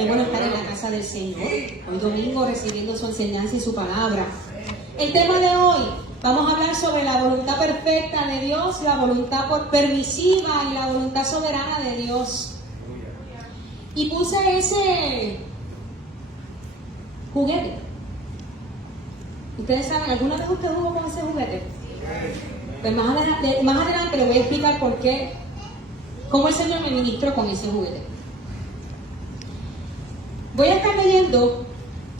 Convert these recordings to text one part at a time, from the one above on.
Qué bueno estar en la casa del Señor, hoy domingo recibiendo su enseñanza y su palabra. El tema de hoy, vamos a hablar sobre la voluntad perfecta de Dios, la voluntad permisiva y la voluntad soberana de Dios. Y puse ese juguete. Ustedes saben, ¿alguna vez usted jugó con ese juguete? Pues más adelante le voy a explicar por qué, cómo el Señor me ministró con ese juguete. Voy a estar leyendo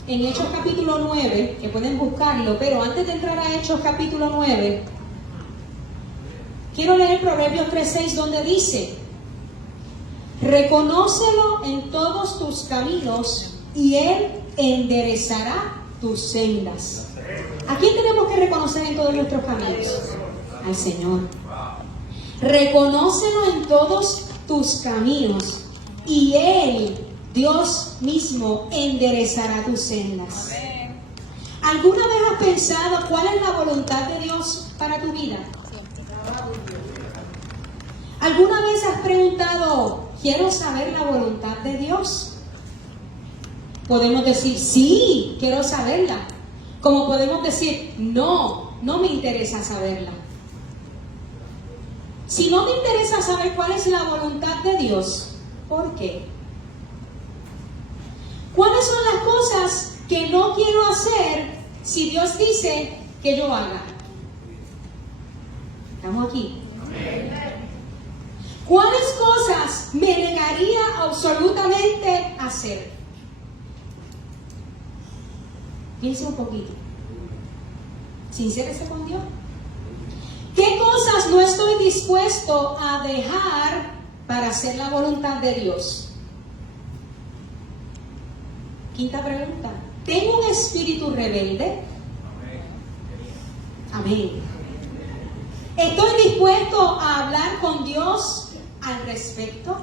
en Hechos capítulo 9, que pueden buscarlo, pero antes de entrar a Hechos capítulo 9, quiero leer Proverbios 3:6, donde dice: reconócelo en todos tus caminos y Él enderezará tus sendas. ¿A quién tenemos que reconocer en todos nuestros caminos? Al Señor. Reconócelo en todos tus caminos y Él, Dios mismo, enderezará tus sendas. ¿Alguna vez has pensado cuál es la voluntad de Dios para tu vida? ¿Alguna vez has preguntado, quiero saber la voluntad de Dios? Podemos decir, sí, quiero saberla. Como podemos decir, no, no me interesa saberla. Si no te interesa saber cuál es la voluntad de Dios, ¿por qué? ¿Cuáles son las cosas que no quiero hacer si Dios dice que yo haga? ¿Estamos aquí? ¿Cuáles cosas me negaría absolutamente a hacer? Piense un poquito. Sincérese con Dios. ¿Qué cosas no estoy dispuesto a dejar para hacer la voluntad de Dios? Quinta pregunta. ¿Tengo un espíritu rebelde? Amén. ¿Estoy dispuesto a hablar con Dios al respecto?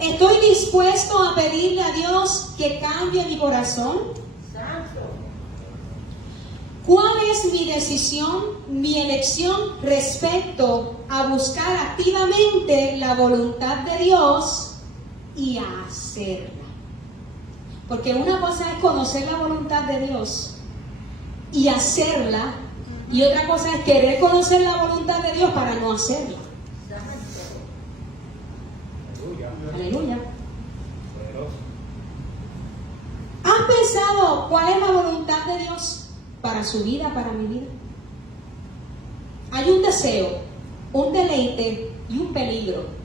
¿Estoy dispuesto a pedirle a Dios que cambie mi corazón? ¿Cuál es mi decisión, mi elección respecto a buscar activamente la voluntad de Dios y a hacerla? Porque una cosa es conocer la voluntad de Dios y hacerla, y otra cosa es querer conocer la voluntad de Dios para no hacerla. Aleluya. ¿Han pensado cuál es la voluntad de Dios para su vida, para mi vida? Hay un deseo, un deleite y un peligro.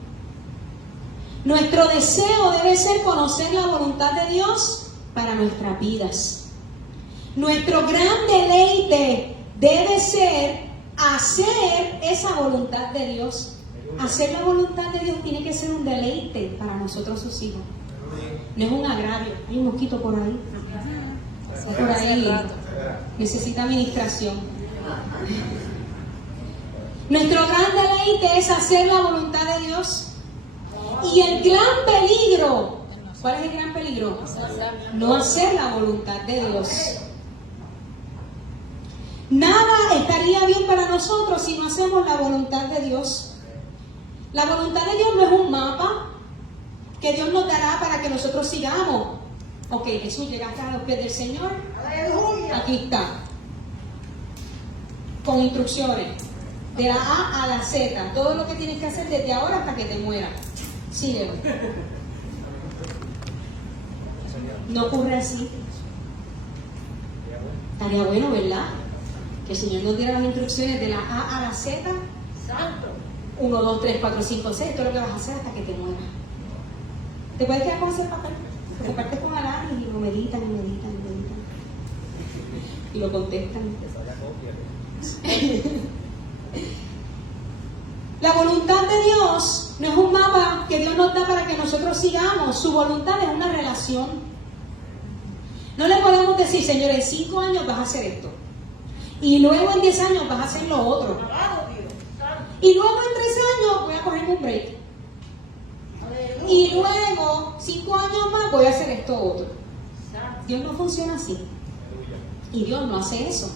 Nuestro deseo debe ser conocer la voluntad de Dios para nuestras vidas. Nuestro gran deleite debe ser hacer esa voluntad de Dios. Hacer la voluntad de Dios tiene que ser un deleite para nosotros sus hijos. No es un agravio. Hay un mosquito por ahí. Por ahí necesita administración. Nuestro gran deleite es hacer la voluntad de Dios. Y el gran peligro, ¿cuál es el gran peligro? No hacer la voluntad de Dios. Nada estaría bien para nosotros si no hacemos la voluntad de Dios. La voluntad de Dios no es un mapa que Dios nos dará para que nosotros sigamos. Ok, Jesús, llegaste a los pies del Señor. Aquí está. Con instrucciones. De la A a la Z. Todo lo que tienes que hacer desde ahora hasta que te mueras. Síguelo. No ocurre así. Estaría bueno, ¿verdad? Que el Señor nos diera las instrucciones de la A a la Z. Santo. 1, 2, 3, 4, 5, 6. Esto es lo que vas a hacer hasta que te mueras. ¿Te puedes quedar con ese papel? Te partes con alarma y lo meditan y meditan y meditan. Y lo contestan. La voluntad de Dios no es un mapa que Dios nos da para que nosotros sigamos. Su voluntad es una relación. No le podemos decir, Señor, en 5 años vas a hacer esto. Y luego en 10 años vas a hacer lo otro. Y luego en 3 años voy a cogerme un break. Y luego 5 años más voy a hacer esto otro. Dios no funciona así. Y Dios no hace eso.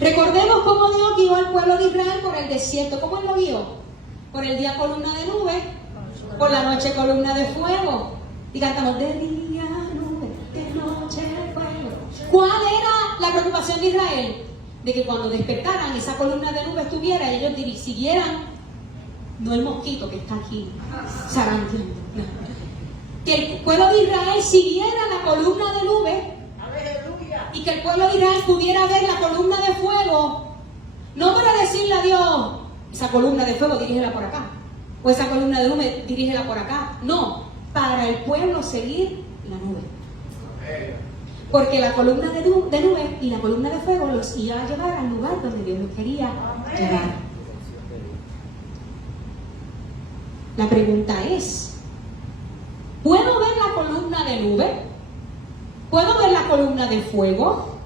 Recordemos cómo Dios guió al pueblo de Israel por el desierto. ¿Cómo Él lo guió? Por el día columna de nube Por la noche columna de fuego. Y cantamos de día nube, de noche fuego. ¿Cuál era la preocupación de Israel? De que cuando despertaran esa columna de nube estuviera y ellos siguieran, no el mosquito que está aquí zarandeando, no. Que el pueblo de Israel siguiera la columna de nube y que el pueblo de Israel pudiera ver la columna de fuego, no para decirle a Dios, esa columna de fuego dirígela por acá, o esa columna de nube dirígela por acá, no, para el pueblo seguir la nube. Porque la columna de nube y la columna de fuego los iba a llevar al lugar donde Dios los quería llevar. La pregunta es, ¿puedo ver la columna de nube? ¿Puedo ver la columna de fuego?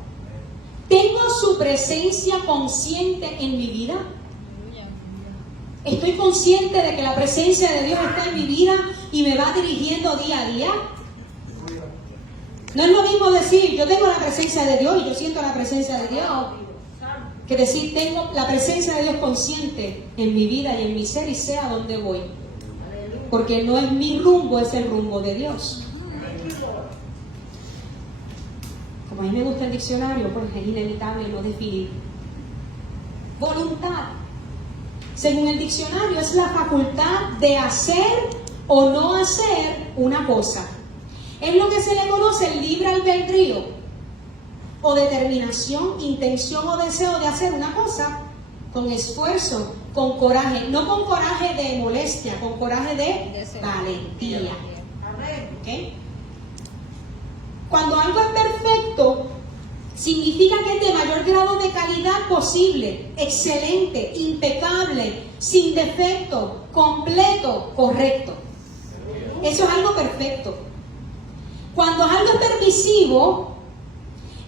¿Tengo su presencia consciente en mi vida? ¿Estoy consciente de que la presencia de Dios está en mi vida y me va dirigiendo día a día? No es lo mismo decir, yo tengo la presencia de Dios y yo siento la presencia de Dios, que decir, tengo la presencia de Dios consciente en mi vida y en mi ser y sé a dónde voy. Porque no es mi rumbo, es el rumbo de Dios. Como a mí me gusta el diccionario, pues es inevitable no definir. Voluntad, según el diccionario, es la facultad de hacer o no hacer una cosa. Es lo que se le conoce el libre albedrío o determinación, intención o deseo de hacer una cosa con esfuerzo, con coraje, no con coraje de molestia, con coraje de valentía. ¿Okay? Cuando algo es perfecto, significa que es de mayor grado de calidad posible, excelente, impecable, sin defecto, completo, correcto. Eso es algo perfecto. Cuando algo es permisivo,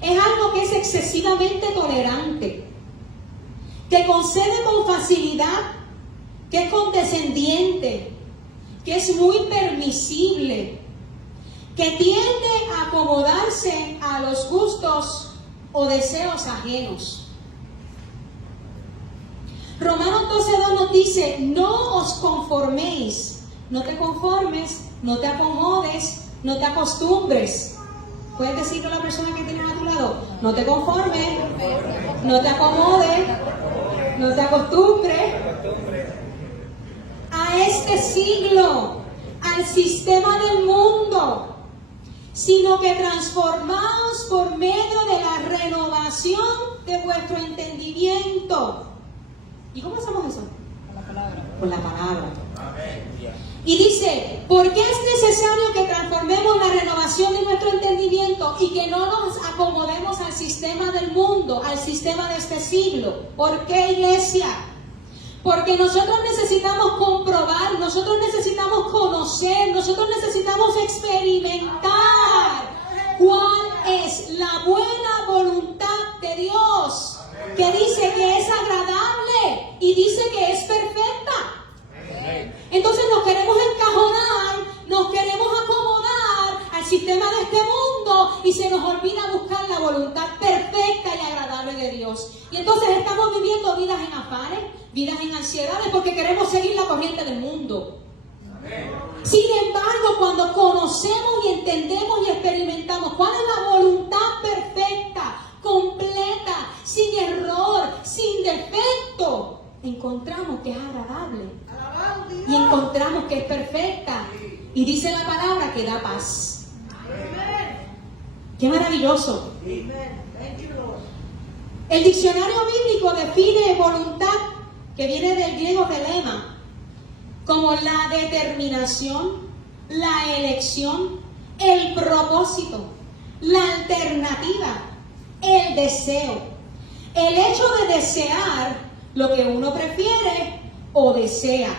es algo que es excesivamente tolerante, que concede con facilidad, que es condescendiente, que es muy permisible, que tiende a acomodarse a los gustos o deseos ajenos. Romanos 12:2 nos dice, no os conforméis, no te conformes, no te acomodes, no te acostumbres. Puedes decirle a la persona que tienes a tu lado, no te conformes, no te acomodes, no te acostumbres a este siglo, al sistema del mundo, sino que transformaos por medio de la renovación de vuestro entendimiento. ¿Y cómo hacemos eso? Con la palabra. Con la palabra. Amén. Y dice, ¿por qué es necesario que transformemos la renovación de nuestro entendimiento y que no nos acomodemos al sistema del mundo, al sistema de este siglo? ¿Por qué, iglesia? Porque nosotros necesitamos comprobar, nosotros necesitamos conocer, nosotros necesitamos experimentar cuál es la buena voluntad de Dios, que dice que es agradable y dice que es perfecta. Entonces nos queremos encajonar, nos queremos acomodar al sistema de este mundo y se nos olvida buscar la voluntad perfecta y agradable de Dios. Y entonces estamos viviendo vidas en afanes, vidas en ansiedades, porque queremos seguir la corriente del mundo. Sin embargo, cuando conocemos y entendemos y experimentamos cuál es la voluntad perfecta, completa, sin error, sin defecto, encontramos que es agradable y encontramos que es perfecta y dice la palabra que da paz. ¡Qué maravilloso! El diccionario bíblico define voluntad, que viene del griego telema, como la determinación, la elección, el propósito, la alternativa, el deseo, el hecho de desear lo que uno prefiere o desea.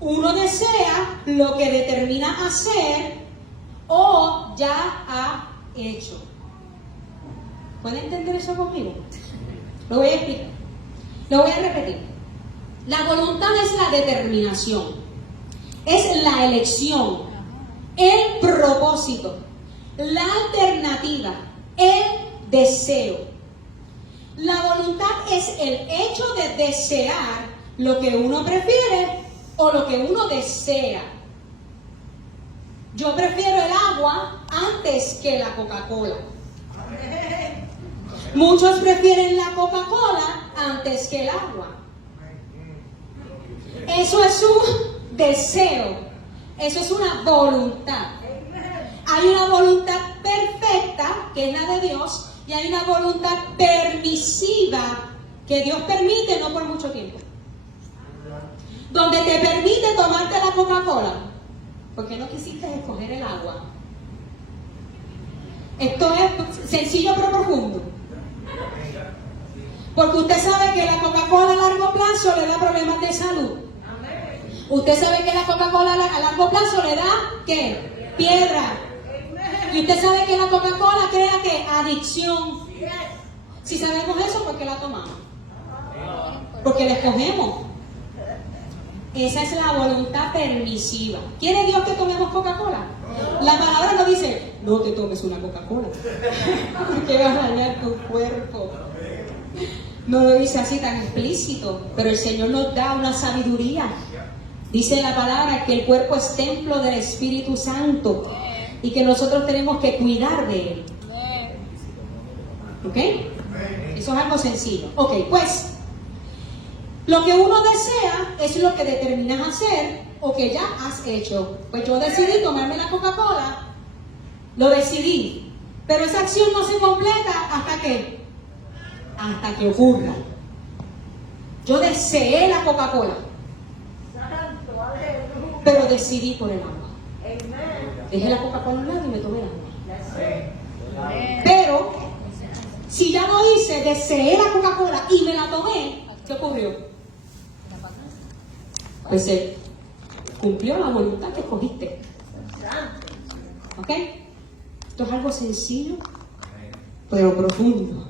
Uno desea lo que determina hacer o ya ha hecho. ¿Pueden entender eso conmigo? Lo voy a explicar. Lo voy a repetir. La voluntad es la determinación, es la elección, el propósito, la alternativa, el deseo. La voluntad es el hecho de desear lo que uno prefiere o lo que uno desea. Yo prefiero el agua antes que la Coca-Cola. Muchos prefieren la Coca-Cola antes que el agua. Eso es un deseo. Eso es una voluntad. Hay una voluntad perfecta, que es la de Dios, y hay una voluntad permisiva, que Dios permite no por mucho tiempo. Donde te permite tomarte la Coca-Cola, porque no quisiste escoger el agua. Esto es sencillo pero profundo. Porque usted sabe que la Coca-Cola a largo plazo le da problemas de salud. Usted sabe que la Coca-Cola a largo plazo le da, ¿qué? Piedra. Y usted sabe que la Coca-Cola crea, ¿qué? Adicción. Si sabemos eso, ¿por qué la tomamos? Porque la escogemos. Esa es la voluntad permisiva. ¿Quiere Dios que tomemos Coca-Cola? La palabra no dice, no te tomes una Coca-Cola, porque vas a dañar tu cuerpo. No lo dice así tan explícito, pero el Señor nos da una sabiduría. Dice la palabra que el cuerpo es templo del Espíritu Santo y que nosotros tenemos que cuidar de él. ¿Ok? Eso es algo sencillo. Ok, pues lo que uno desea es lo que determinas hacer o que ya has hecho. Pues yo decidí tomarme la Coca-Cola, lo decidí, pero esa acción no se completa hasta que ocurra. Yo deseé la Coca-Cola, pero decidí por el agua. Dejé la Coca-Cola a un lado y me tomé el agua. Pero si ya lo hice, deseé la Coca-Cola y me la tomé, ¿qué ocurrió? Pues se cumplió la voluntad que escogiste. ¿Ok? Esto es algo sencillo, pero profundo.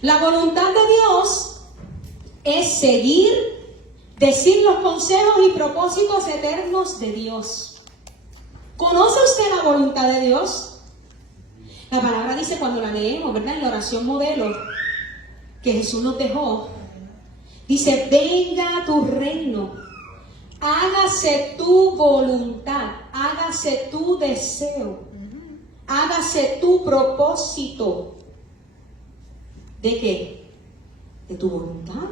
La voluntad de Dios es decir los consejos y propósitos eternos de Dios. ¿Conoce usted la voluntad de Dios? La palabra dice cuando la leemos, ¿verdad? En la oración modelo que Jesús nos dejó, dice, venga a tu reino, hágase tu voluntad, hágase tu deseo, hágase tu propósito. ¿De qué? De tu voluntad.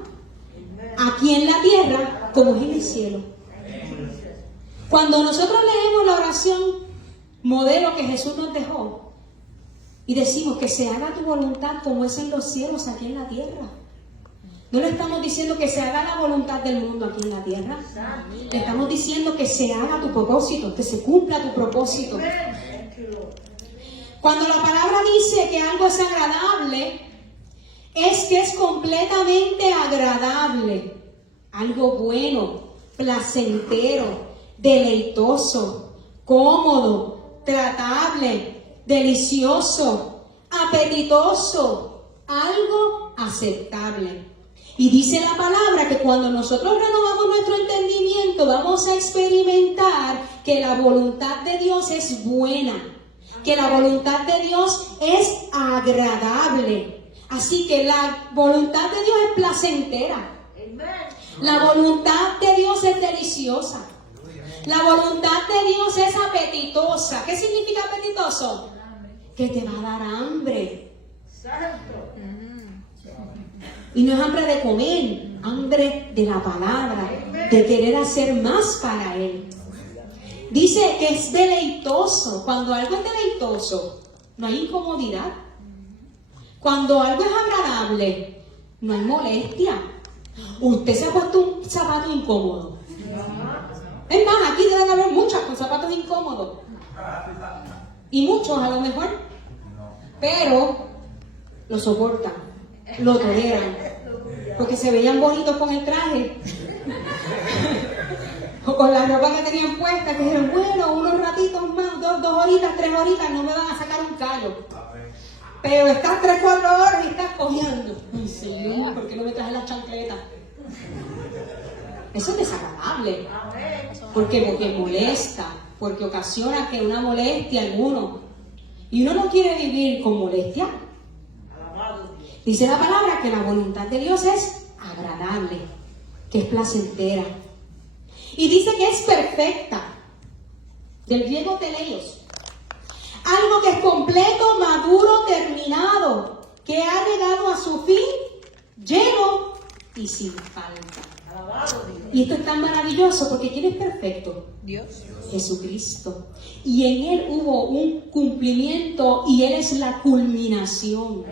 Aquí en la tierra como es en el cielo. Cuando nosotros leemos la oración modelo que Jesús nos dejó y decimos que se haga tu voluntad como es en los cielos, aquí en la tierra. No le estamos diciendo que se haga la voluntad del mundo aquí en la tierra. Le estamos diciendo que se haga tu propósito, que se cumpla tu propósito. Cuando la palabra dice que algo es agradable, es que es completamente agradable. Algo bueno, placentero, deleitoso, cómodo, tratable, delicioso, apetitoso, algo aceptable. Y dice la palabra que cuando nosotros renovamos nuestro entendimiento, vamos a experimentar que la voluntad de Dios es buena, que la voluntad de Dios es agradable. Así que la voluntad de Dios es placentera. La voluntad de Dios es deliciosa. La voluntad de Dios es apetitosa. ¿Qué significa apetitoso? Que te va a dar hambre. Y no es hambre de comer, hambre de la palabra, de querer hacer más para Él. Dice que es deleitoso. Cuando algo es deleitoso, no hay incomodidad. Cuando algo es agradable, no hay molestia. Usted se ha puesto un zapato incómodo. Es más, aquí deben haber muchas con zapatos incómodos. Y muchos a lo mejor. Pero lo soportan, lo toleran. Porque se veían bonitos con el traje. O con la ropa que tenían puesta, que dijeron, bueno, unos ratitos más, 2 horitas, 3 horitas, no me van a sacar un callo. Pero estás 3, 4 horas y estás cogiendo. Ay, Señor, ¿por qué no me traes las chancletas? Eso es desagradable. Porque molesta, porque ocasiona que una molestia en uno. Y uno no quiere vivir con molestia. Dice la palabra que la voluntad de Dios es agradable, que es placentera. Y dice que es perfecta. del griego teleios. Algo que es completo, maduro, terminado, que ha llegado a su fin, lleno y sin falta. Y esto es tan maravilloso porque ¿quién es perfecto? Dios. Jesucristo. Y en Él hubo un cumplimiento y Él es la culminación.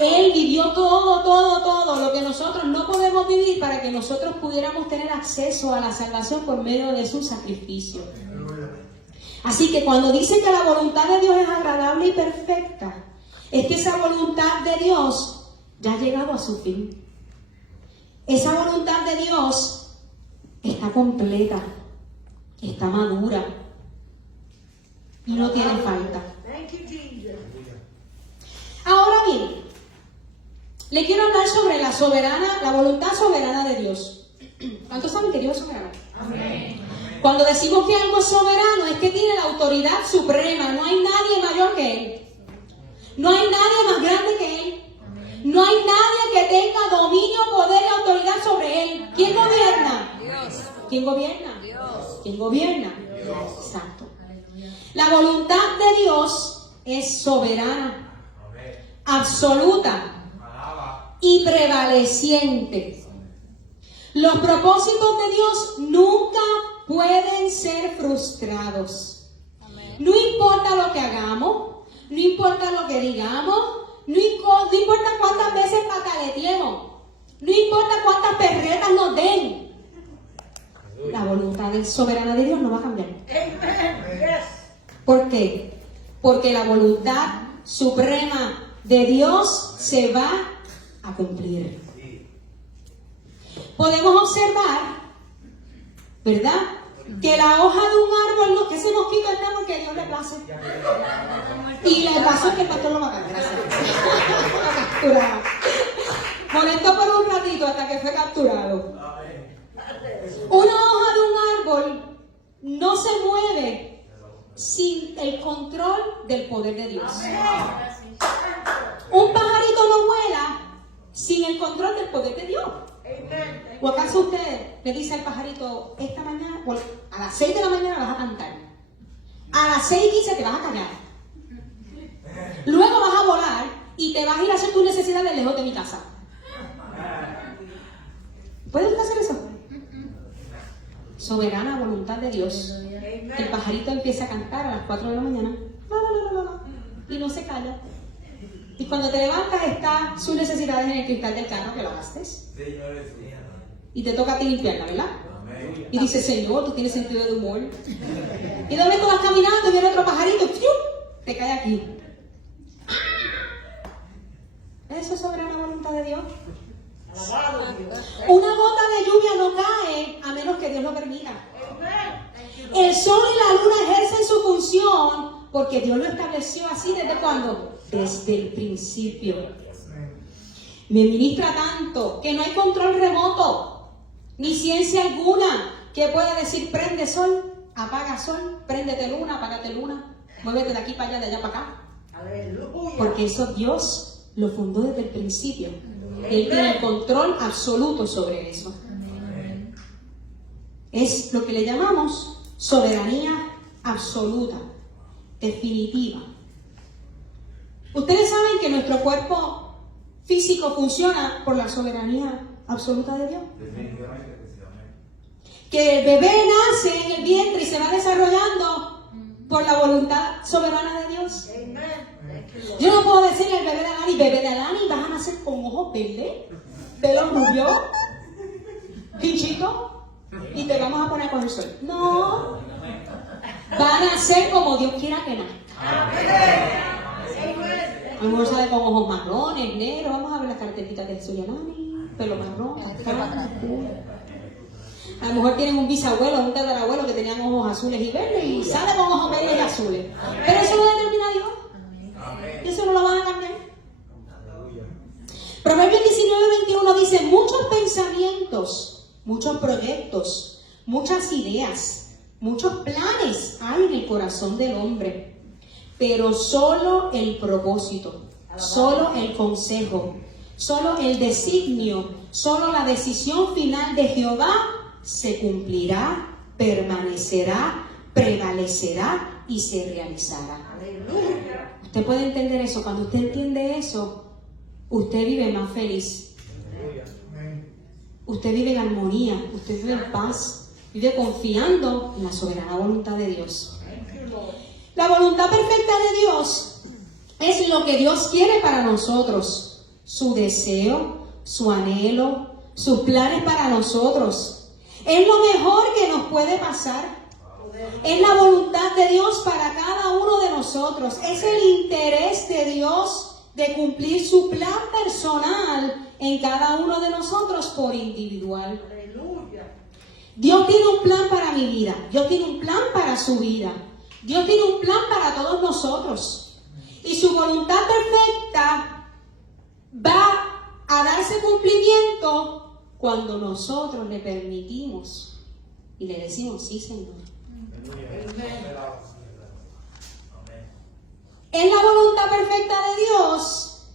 Él vivió todo lo que nosotros no podemos vivir para que nosotros pudiéramos tener acceso a la salvación por medio de su sacrificio. Así que cuando dicen que la voluntad de Dios es agradable y perfecta, es que esa voluntad de Dios ya ha llegado a su fin. Esa voluntad de Dios está completa, está madura y no tiene falta. Ahora bien, le quiero hablar sobre la voluntad soberana de Dios. ¿Cuántos saben que Dios es soberano? Amén. Cuando decimos que algo es soberano es que tiene la autoridad suprema. No hay nadie mayor que Él. No hay nadie más grande que Él. No hay nadie que tenga dominio, poder y autoridad sobre Él. ¿Quién gobierna? Dios. ¿Quién gobierna? Dios. ¿Quién gobierna? Dios. Exacto. La voluntad de Dios es soberana, absoluta y prevaleciente. Los propósitos de Dios nunca pueden ser frustrados. No importa lo que hagamos, no importa lo que digamos, no importa cuántas veces pataleemos, no importa cuántas perretas nos den. La voluntad soberana de Dios no va a cambiar. ¿Por qué? Porque la voluntad suprema de Dios se va a cumplir. Podemos observar, ¿verdad?, que la hoja de un árbol, no, que ese mosquito está porque Dios le place. Y le pasó que el pastor lo mata. Gracias. Capturado. Molestó por un ratito hasta que fue capturado. Una hoja de un árbol no se mueve sin el control del poder de Dios. Un pajarito no vuela sin el control del poder de Dios. ¿O acaso usted le dice al pajarito, esta mañana, bueno, a las 6 de la mañana vas a cantar, a las 6:15 te vas a callar, luego vas a volar y te vas a ir a hacer tus necesidades lejos de mi casa? ¿Puede usted hacer eso? Soberana voluntad de Dios. El pajarito empieza a cantar a las 4 de la mañana, y no se calla. Y cuando te levantas está sus necesidades en el cristal del carro que lo gastes. Y te toca a ti limpiarla, ¿verdad? Y dice, Señor, tú tienes sentido de humor. Y de momento vas caminando y viene otro pajarito, te cae aquí. ¿Eso es soberana voluntad de Dios? Una gota de lluvia no cae a menos que Dios lo permita. El sol y la luna ejercen su función porque Dios lo estableció así. ¿Desde cuándo? Desde el principio. Me ministra tanto que no hay control remoto, ni ciencia alguna que pueda decir prende sol, apaga sol, préndete luna, apágate luna, muévete de aquí para allá, de allá para acá. Porque eso Dios lo fundó desde el principio. Él tiene el control absoluto sobre eso. Es lo que le llamamos soberanía absoluta, definitiva. Ustedes saben que nuestro cuerpo físico funciona por la soberanía absoluta de Dios. Que el bebé nace en el vientre y se va desarrollando por la voluntad soberana de Dios. Yo no puedo decirle al bebé de Alani, vas a nacer con ojos verdes, pelo rubio, pinchito, y te vamos a poner con el sol. No, va a nacer como Dios quiera que nazca. A lo mejor sale con ojos marrones, negros. Vamos a ver las características de Suyanami, pelo marrón, a lo mejor tienen un bisabuelo, un tatarabuelo que tenían ojos azules y verdes y sale con ojos verdes y azules. Pero eso lo determina Dios. Y eso no lo van a cambiar. Proverbios 19:21 dice, muchos pensamientos, muchos proyectos, muchas ideas, muchos planes hay en el corazón del hombre, pero solo el propósito, solo el consejo, solo el designio, solo la decisión final de Jehová se cumplirá, permanecerá prevalecerá y se realizará. Aleluya. Usted puede entender eso. Cuando usted entiende eso, usted vive más feliz. Usted vive en armonía, usted vive en paz, vive confiando en la soberana voluntad de Dios. La voluntad perfecta de Dios es lo que Dios quiere para nosotros, su deseo, su anhelo, sus planes para nosotros. Es lo mejor que nos puede pasar. Es la voluntad de Dios para cada uno de nosotros. Es el interés de Dios de cumplir su plan personal en cada uno de nosotros por individual. Aleluya. Dios tiene un plan para mi vida. Dios tiene un plan para su vida. Dios tiene un plan para todos nosotros. Y su voluntad perfecta va a darse cumplimiento cuando nosotros le permitimos y le decimos, sí, Señor. Es la voluntad perfecta de Dios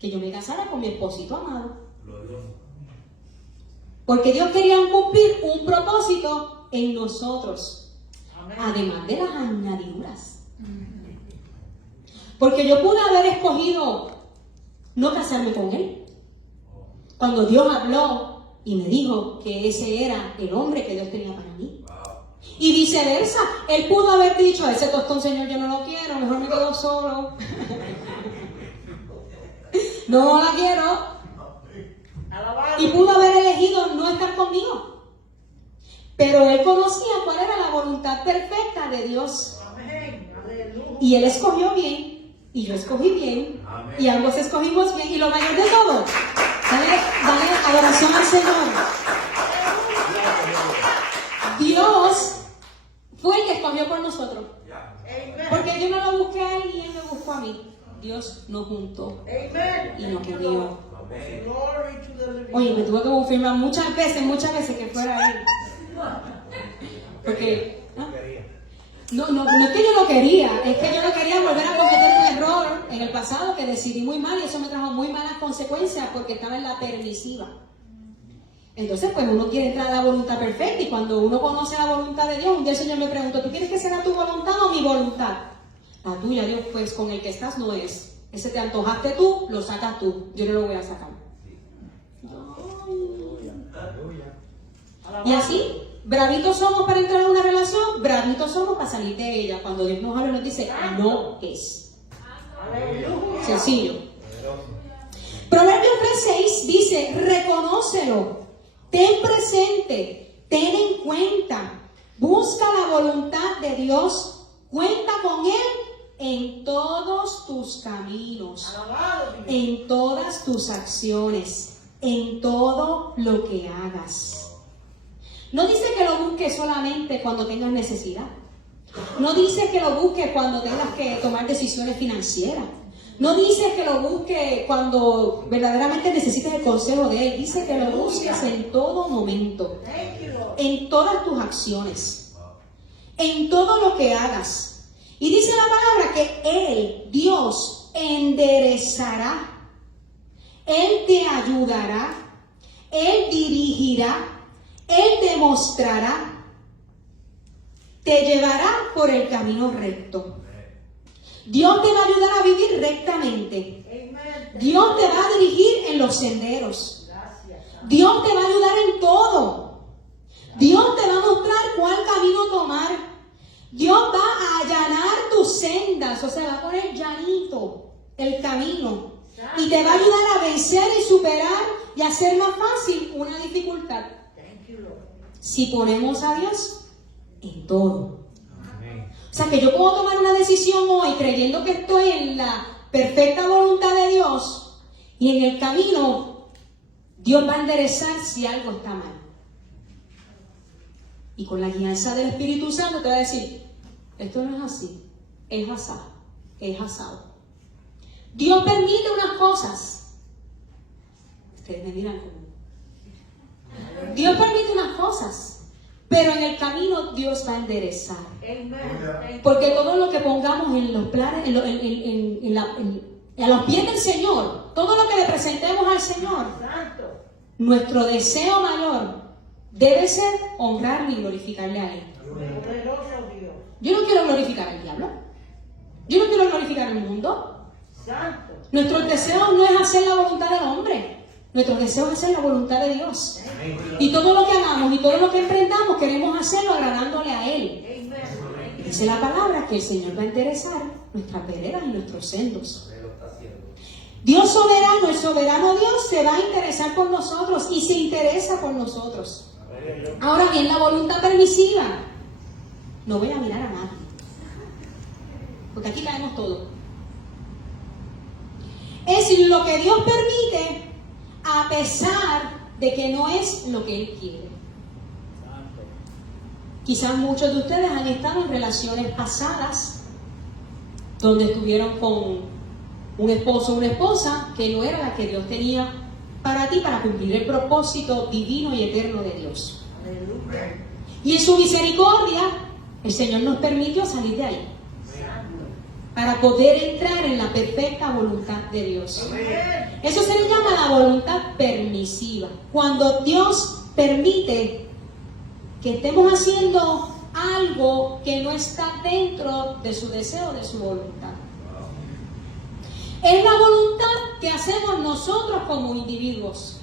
que yo me casara con mi esposito amado. Porque Dios quería cumplir un propósito en nosotros, además de las añadiduras. Porque yo pude haber escogido no casarme con él. Cuando Dios habló y me dijo que ese era el hombre que Dios tenía para mí. Y viceversa, él pudo haber dicho, ese tostón, Señor, yo no lo quiero, mejor me quedo solo. No la quiero. Y pudo haber elegido no estar conmigo. Pero él conocía cuál era la voluntad perfecta de Dios. Y él escogió bien, y yo escogí bien, y ambos escogimos bien. Y lo mayor de todo, dale adoración al Señor. Dios fue el que escogió por nosotros. Porque yo no lo busqué a él y él me buscó a mí. Dios nos juntó y nos unió. Oye, me tuve que confirmar muchas veces que fuera él. Porque no es que yo lo quería, es que yo no quería volver a cometer un error en el pasado que decidí muy mal y eso me trajo muy malas consecuencias porque estaba en la permisiva. Entonces, pues uno quiere entrar a la voluntad perfecta y cuando uno conoce la voluntad de Dios, un día el Señor me preguntó, ¿tú quieres que sea tu voluntad o mi voluntad? La tuya, Dios, pues con el que estás no es. Ese te antojaste tú, lo sacas tú, yo no lo voy a sacar. Y así, bravitos somos para entrar a una relación, bravitos somos para salir de ella. Cuando Dios nos habla nos dice, no es. Sencillo. Proverbios 3:6 dice, reconócelo. Ten presente, ten en cuenta, busca la voluntad de Dios, cuenta con Él en todos tus caminos, en todas tus acciones, en todo lo que hagas. No dice que lo busques solamente cuando tengas necesidad. No dice que lo busques cuando tengas que tomar decisiones financieras. No dice que lo busques cuando verdaderamente necesites el consejo de Él. Dice que lo busques en todo momento, en todas tus acciones, en todo lo que hagas. Y dice la palabra que Él, Dios, enderezará. Él te ayudará. Él dirigirá. Él te mostrará. Te llevará por el camino recto. Dios te va a ayudar a vivir rectamente. Dios te va a dirigir en los senderos. Dios te va a ayudar en todo. Dios te va a mostrar cuál camino tomar. Dios va a allanar tus sendas, o sea, va a poner llanito el camino. Y te va a ayudar a vencer y superar y hacer más fácil una dificultad. Si ponemos a Dios en todo. O sea, que yo puedo tomar una decisión hoy creyendo que estoy en la perfecta voluntad de Dios y en el camino Dios va a enderezar si algo está mal. Y con la guianza del Espíritu Santo te va a decir, esto no es así, es asado, es asado. Dios permite unas cosas. Ustedes me miran como... Dios permite unas cosas. Pero en el camino Dios va a enderezar. Porque todo lo que pongamos en los planes, a los pies del Señor, todo lo que le presentemos al Señor, nuestro deseo mayor debe ser honrarle y glorificarle a Él. Poderoso Dios. Yo no quiero glorificar al diablo. Yo no quiero glorificar al mundo. Santo. Nuestro deseo no es hacer la voluntad del hombre. Nuestro deseo es hacer la voluntad de Dios. Y todo lo que hagamos y todo lo que emprendamos queremos hacerlo agradándole a Él. Dice la palabra que el Señor va a enderezar nuestras veredas y nuestros sendos. Dios soberano, el soberano Dios se va a interesar por nosotros y se interesa por nosotros. Ahora bien, la voluntad permisiva. No voy a mirar a nadie, porque aquí caemos todos. Es lo que Dios permite a pesar de que no es lo que Él quiere. Quizás muchos de ustedes han estado en relaciones pasadas donde estuvieron con un esposo o una esposa que no era la que Dios tenía para ti, para cumplir el propósito divino y eterno de Dios. Aleluya. Y en su misericordia, el Señor nos permitió salir de ahí para poder entrar en la perfecta voluntad de Dios. Eso se le llama la voluntad permisiva. Cuando Dios permite que estemos haciendo algo que no está dentro de su deseo, de su voluntad. Es la voluntad que hacemos nosotros como individuos.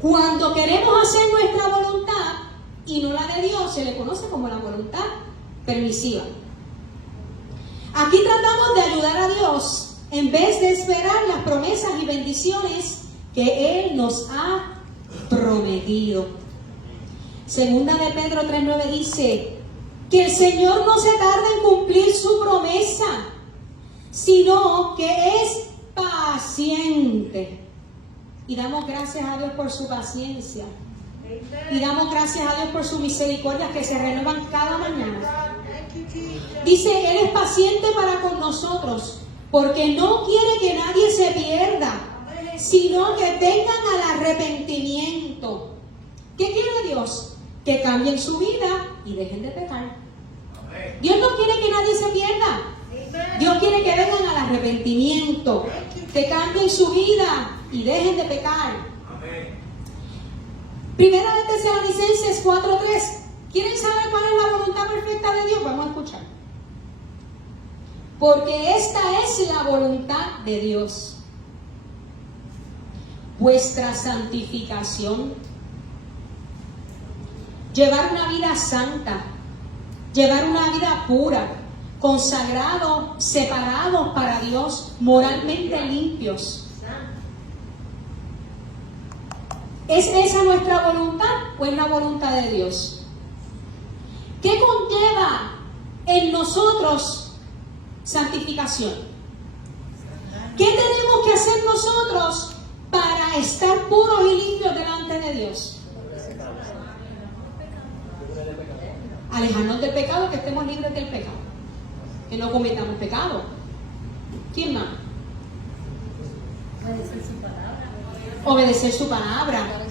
Cuando queremos hacer nuestra voluntad y no la de Dios, se le conoce como la voluntad permisiva. Aquí tratamos de ayudar a Dios en vez de esperar las promesas y bendiciones que Él nos ha prometido. Segunda de Pedro 3:9 dice que el Señor no se tarda en cumplir su promesa, sino que es paciente. Y damos gracias a Dios por su paciencia. Y damos gracias a Dios por su misericordia que se renuevan cada mañana. Dice, Él es paciente para con nosotros, porque no quiere que nadie se pierda, sino que vengan al arrepentimiento. ¿Qué quiere Dios? Que cambien su vida y dejen de pecar. Dios no quiere que nadie se pierda. Dios quiere que vengan al arrepentimiento, que cambien su vida y dejen de pecar. Primera de Tesalonicenses 4:3. ¿Quieren saber cuál es la voluntad perfecta de Dios? Vamos a escuchar. Porque esta es la voluntad de Dios, vuestra santificación. Llevar una vida santa, llevar una vida pura, consagrados, separados para Dios, moralmente limpios. ¿Es esa nuestra voluntad o es la voluntad de Dios? ¿Qué conlleva en nosotros santificación? ¿Qué tenemos que hacer nosotros para estar puros y limpios delante de Dios? Alejarnos del pecado, que estemos libres del pecado, que no cometamos pecado. ¿Quién más? Obedecer su palabra.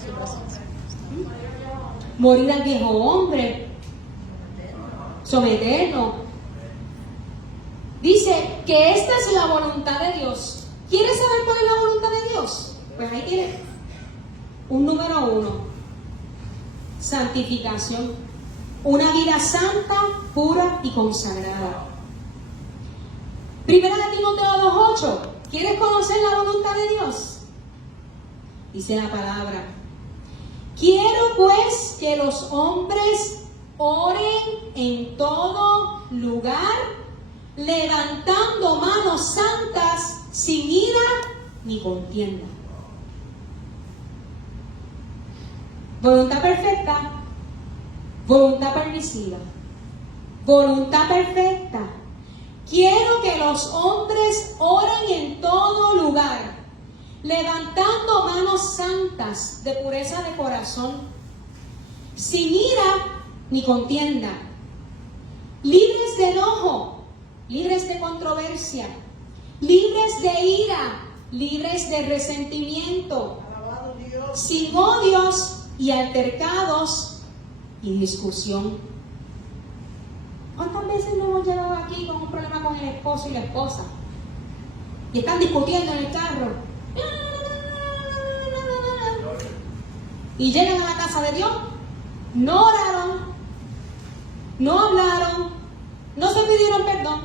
Morir al viejo hombre. Someternos. Dice que esta es la voluntad de Dios. ¿Quieres saber cuál es la voluntad de Dios? Pues ahí tiene un número 1. Santificación. Una vida santa, pura y consagrada. Primera de Timoteo 2:8. ¿Quieres conocer la voluntad de Dios? Dice la palabra. Quiero pues que los hombres oren en todo lugar, levantando manos santas, sin ira ni contienda. Voluntad perfecta, voluntad permisiva, voluntad perfecta. Quiero que los hombres oren en todo lugar, levantando manos santas de pureza de corazón, sin ira ni contienda, libres de enojo, libres de controversia, libres de ira, libres de resentimiento, sin odios y altercados y discusión. ¿Cuántas veces no hemos llegado aquí con un problema con el esposo y la esposa? Y están discutiendo en el carro. y llegan a la casa de Dios, no oraron, no hablaron, no se pidieron perdón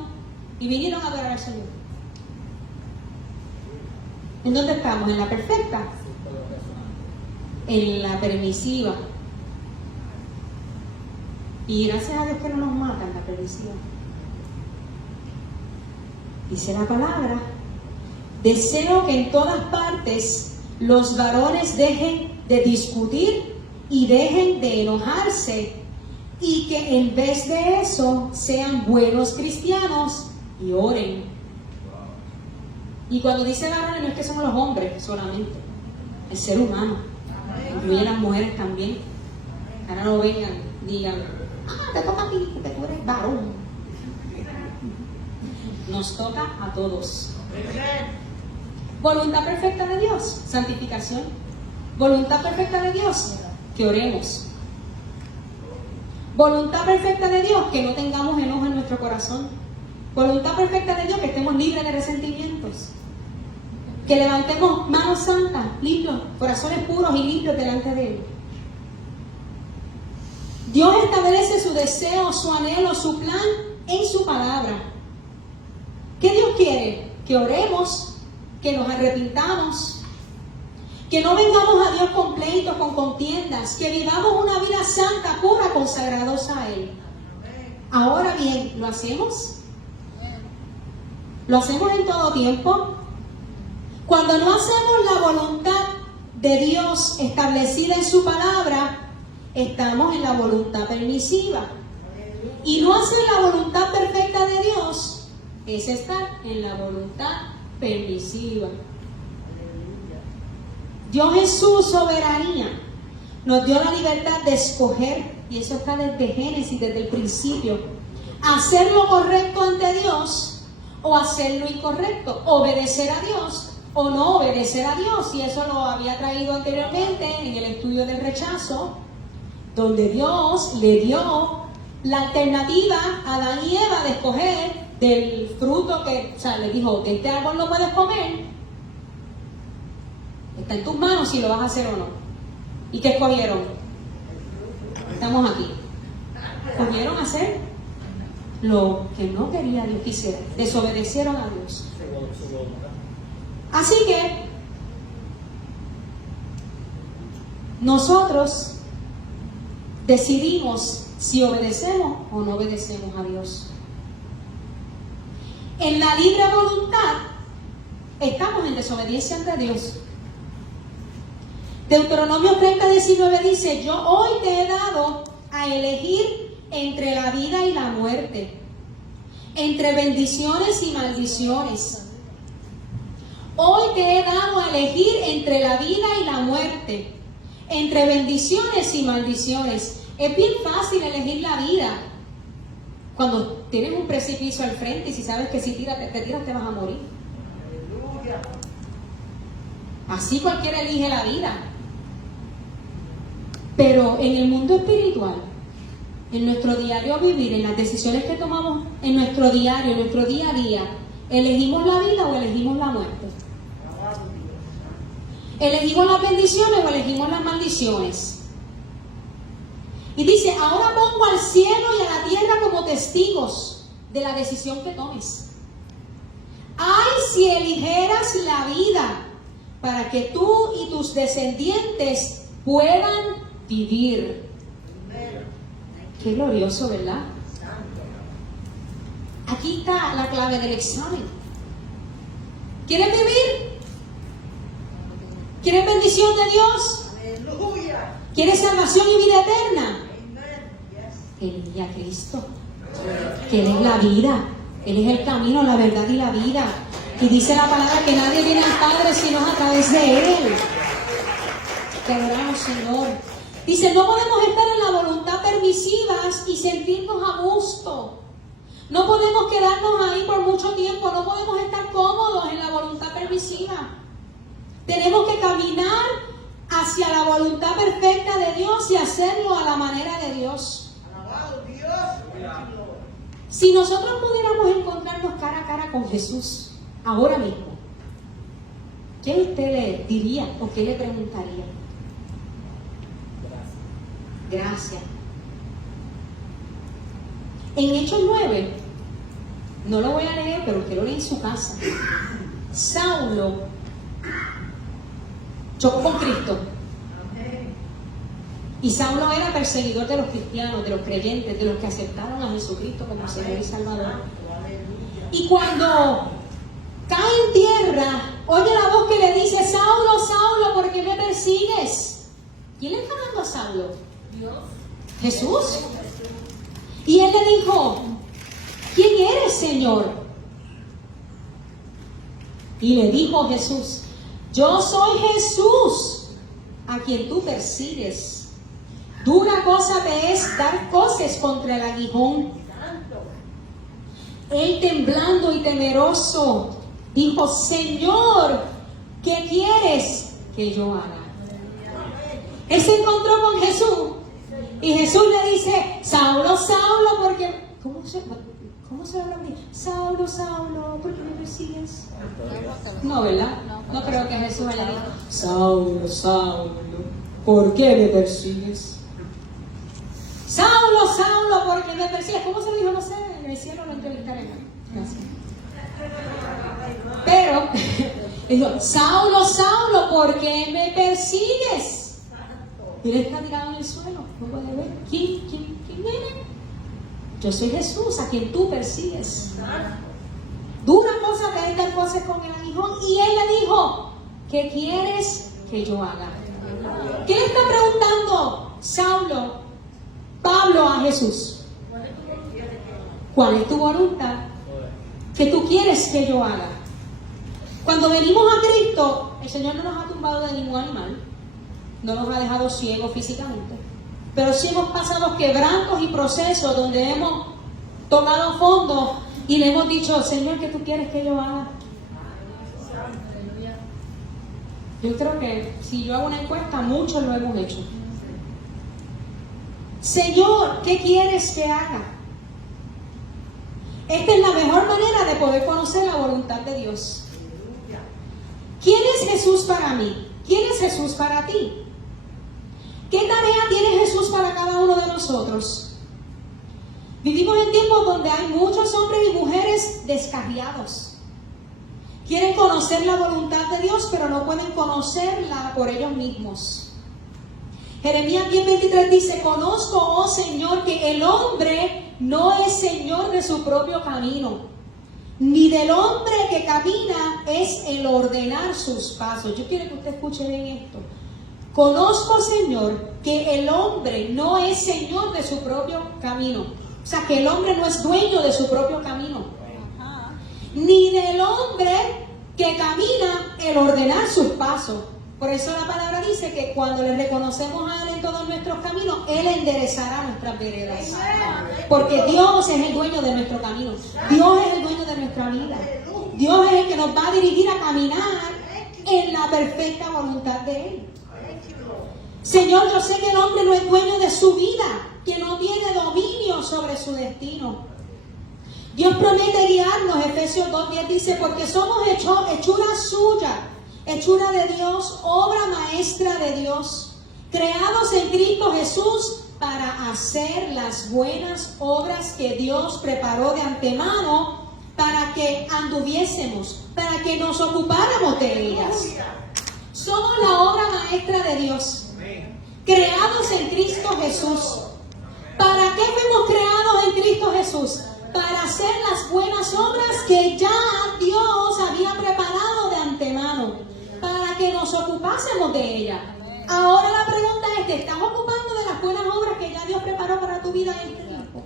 y vinieron a adorar al Señor. ¿En dónde estamos? ¿En la perfecta? En la permisiva. Y gracias a Dios que no nos matan la permisiva. Dice la palabra: deseo que en todas partes los varones dejen de discutir y dejen de enojarse, y que en vez de eso sean buenos cristianos y oren. Y cuando dice varones no es que somos los hombres solamente, el ser humano, incluye las mujeres también. Ahora no vengan, digan: te toca a ti porque tú eres varón. Nos toca a todos. Voluntad perfecta de Dios, santificación. Voluntad perfecta de Dios, que oremos. Voluntad perfecta de Dios, que no tengamos enojo en nuestro corazón. Voluntad perfecta de Dios, que estemos libres de resentimientos. Que levantemos manos santas, limpios, corazones puros y limpios delante de Él. Dios establece su deseo, su anhelo, su plan en su palabra. ¿Qué Dios quiere? Que oremos, que nos arrepintamos, que no vengamos a Dios con pleitos, con contiendas, que vivamos una vida santa, pura, consagrados a Él. Ahora bien, ¿lo hacemos? ¿Lo hacemos en todo tiempo? Cuando no hacemos la voluntad de Dios establecida en su palabra, estamos en la voluntad permisiva. Y no hacer la voluntad perfecta de Dios es estar en la voluntad permisiva. Dios en su soberanía nos dio la libertad de escoger, y eso está desde Génesis, desde el principio, hacer lo correcto ante Dios o hacer lo incorrecto, obedecer a Dios o no obedecer a Dios. Y eso lo había traído anteriormente en el estudio del rechazo, donde Dios le dio la alternativa a Adán y Eva de escoger del fruto que, o sea, le dijo que este árbol no puedes comer, está en tus manos si lo vas a hacer o no. ¿Y qué escogieron? Estamos aquí. Escogieron hacer lo que no quería Dios que hiciera, desobedecieron a Dios. Así que nosotros decidimos si obedecemos o no obedecemos a Dios. En la libre voluntad estamos en desobediencia ante Dios. Deuteronomio 30:19 dice: yo hoy te he dado a elegir entre la vida y la muerte, entre bendiciones y maldiciones. Hoy te he dado a elegir entre la vida y la muerte, entre bendiciones y maldiciones. Es bien fácil elegir la vida cuando tienes un precipicio al frente y si sabes que si te tiras te vas a morir. Así cualquiera elige la vida. Pero en el mundo espiritual, en nuestro diario vivir, en las decisiones que tomamos en nuestro diario, en nuestro día a día, ¿elegimos la vida o elegimos la muerte? ¿Elegimos las bendiciones o elegimos las maldiciones? Y dice: ahora pongo al cielo y a la tierra como testigos de la decisión que tomes. Ay, si eligieras la vida para que tú y tus descendientes puedan vivir. Qué glorioso, ¿verdad? Aquí está la clave del examen. ¿Quieres vivir? ¿Quieres bendición de Dios? Aleluya. ¿Quieres salvación y vida eterna? Elige a Cristo, que Él es la vida, Él es el camino, la verdad y la vida. Y dice la palabra que nadie viene al Padre sino a través de Él. Te adoramos, Señor. Dice: no podemos estar en la voluntad permisiva y sentirnos a gusto. No podemos quedarnos ahí por mucho tiempo, no podemos estar cómodos en la voluntad permisiva. Tenemos que caminar hacia la voluntad perfecta de Dios y hacerlo a la manera de Dios. Si nosotros pudiéramos encontrarnos cara a cara con Jesús ahora mismo, ¿qué usted le diría o qué le preguntaría? Gracias. En Hechos 9, no lo voy a leer, pero usted lo lee en su casa. Saulo chocó con Cristo. Y Saulo era perseguidor de los cristianos, de los creyentes, de los que aceptaron a Jesucristo como Señor y Salvador. Y cuando cae en tierra, oye la voz que le dice: Saulo, Saulo, ¿por qué me persigues? ¿Quién le está hablando a Saulo? Dios. Jesús. Y él le dijo: ¿quién eres, Señor? Y le dijo Jesús: yo soy Jesús, a quien tú persigues. Dura cosa te es dar coces contra el aguijón. Él, temblando y temeroso, dijo: Señor, ¿qué quieres que yo haga? Él se encontró con Jesús y Jesús le dice: Saulo, Saulo, porque... ¿Cómo se habla bien? Saulo, Saulo, ¿por qué me persigues? No, ¿verdad? No creo que Jesús haya dicho: Saulo, Saulo, ¿por qué me persigues? Saulo, Saulo, ¿por qué me persigues? ¿Cómo se lo dijo? No sé, en el cielo lo entrevistaré. Gracias. Pero, dijo: Saulo, Saulo, ¿por qué me persigues? Y él está tirado en el suelo, no puede ver. ¿Quién viene? Yo soy Jesús, a quien tú persigues. Dura cosa que es dar cosas con el aguijón. Y él le dijo: ¿qué quieres que yo haga? ¿Qué le está preguntando Saulo, Pablo, a Jesús? ¿Cuál es tu voluntad? ¿Qué tú quieres que yo haga? Cuando venimos a Cristo, el Señor no nos ha tumbado de ningún animal, no nos ha dejado ciegos físicamente, pero sí hemos pasado quebrantos y procesos donde hemos tocado fondo y le hemos dicho: Señor, ¿qué tú quieres que yo haga? Yo creo que si yo hago una encuesta, muchos lo hemos hecho. Señor, ¿qué quieres que haga? Esta es la mejor manera de poder conocer la voluntad de Dios. ¿Quién es Jesús para mí? ¿Quién es Jesús para ti? ¿Qué tarea tiene Jesús para cada uno de nosotros? Vivimos en tiempos donde hay muchos hombres y mujeres descarriados. Quieren conocer la voluntad de Dios, pero no pueden conocerla por ellos mismos. Jeremías 10:23 dice: conozco, oh Señor, que el hombre no es señor de su propio camino, ni del hombre que camina es el ordenar sus pasos. Yo quiero que usted escuche bien esto. Conozco, Señor, que el hombre no es señor de su propio camino. O sea, que el hombre no es dueño de su propio camino. Ni del hombre que camina el ordenar sus pasos. Por eso la palabra dice que cuando le reconocemos a Él en todos nuestros caminos, Él enderezará nuestras veredas. Porque Dios es el dueño de nuestro camino. Dios es el dueño de nuestra vida. Dios es el que nos va a dirigir a caminar en la perfecta voluntad de Él. Señor, yo sé que el hombre no es dueño de su vida, que no tiene dominio sobre su destino. Dios promete guiarnos. Efesios 2:10 dice: porque somos hechura suya, hechura de Dios, obra maestra de Dios, creados en Cristo Jesús para hacer las buenas obras que Dios preparó de antemano para que anduviésemos, para que nos ocupáramos de ellas. Somos la obra maestra de Dios, creados en Cristo Jesús. ¿Para qué fuimos creados en Cristo Jesús? Para hacer las buenas obras que ya Dios había preparado de antemano, para que nos ocupásemos de ella. Ahora la pregunta es: ¿te estás ocupando de las buenas obras que ya Dios preparó para tu vida en este tiempo?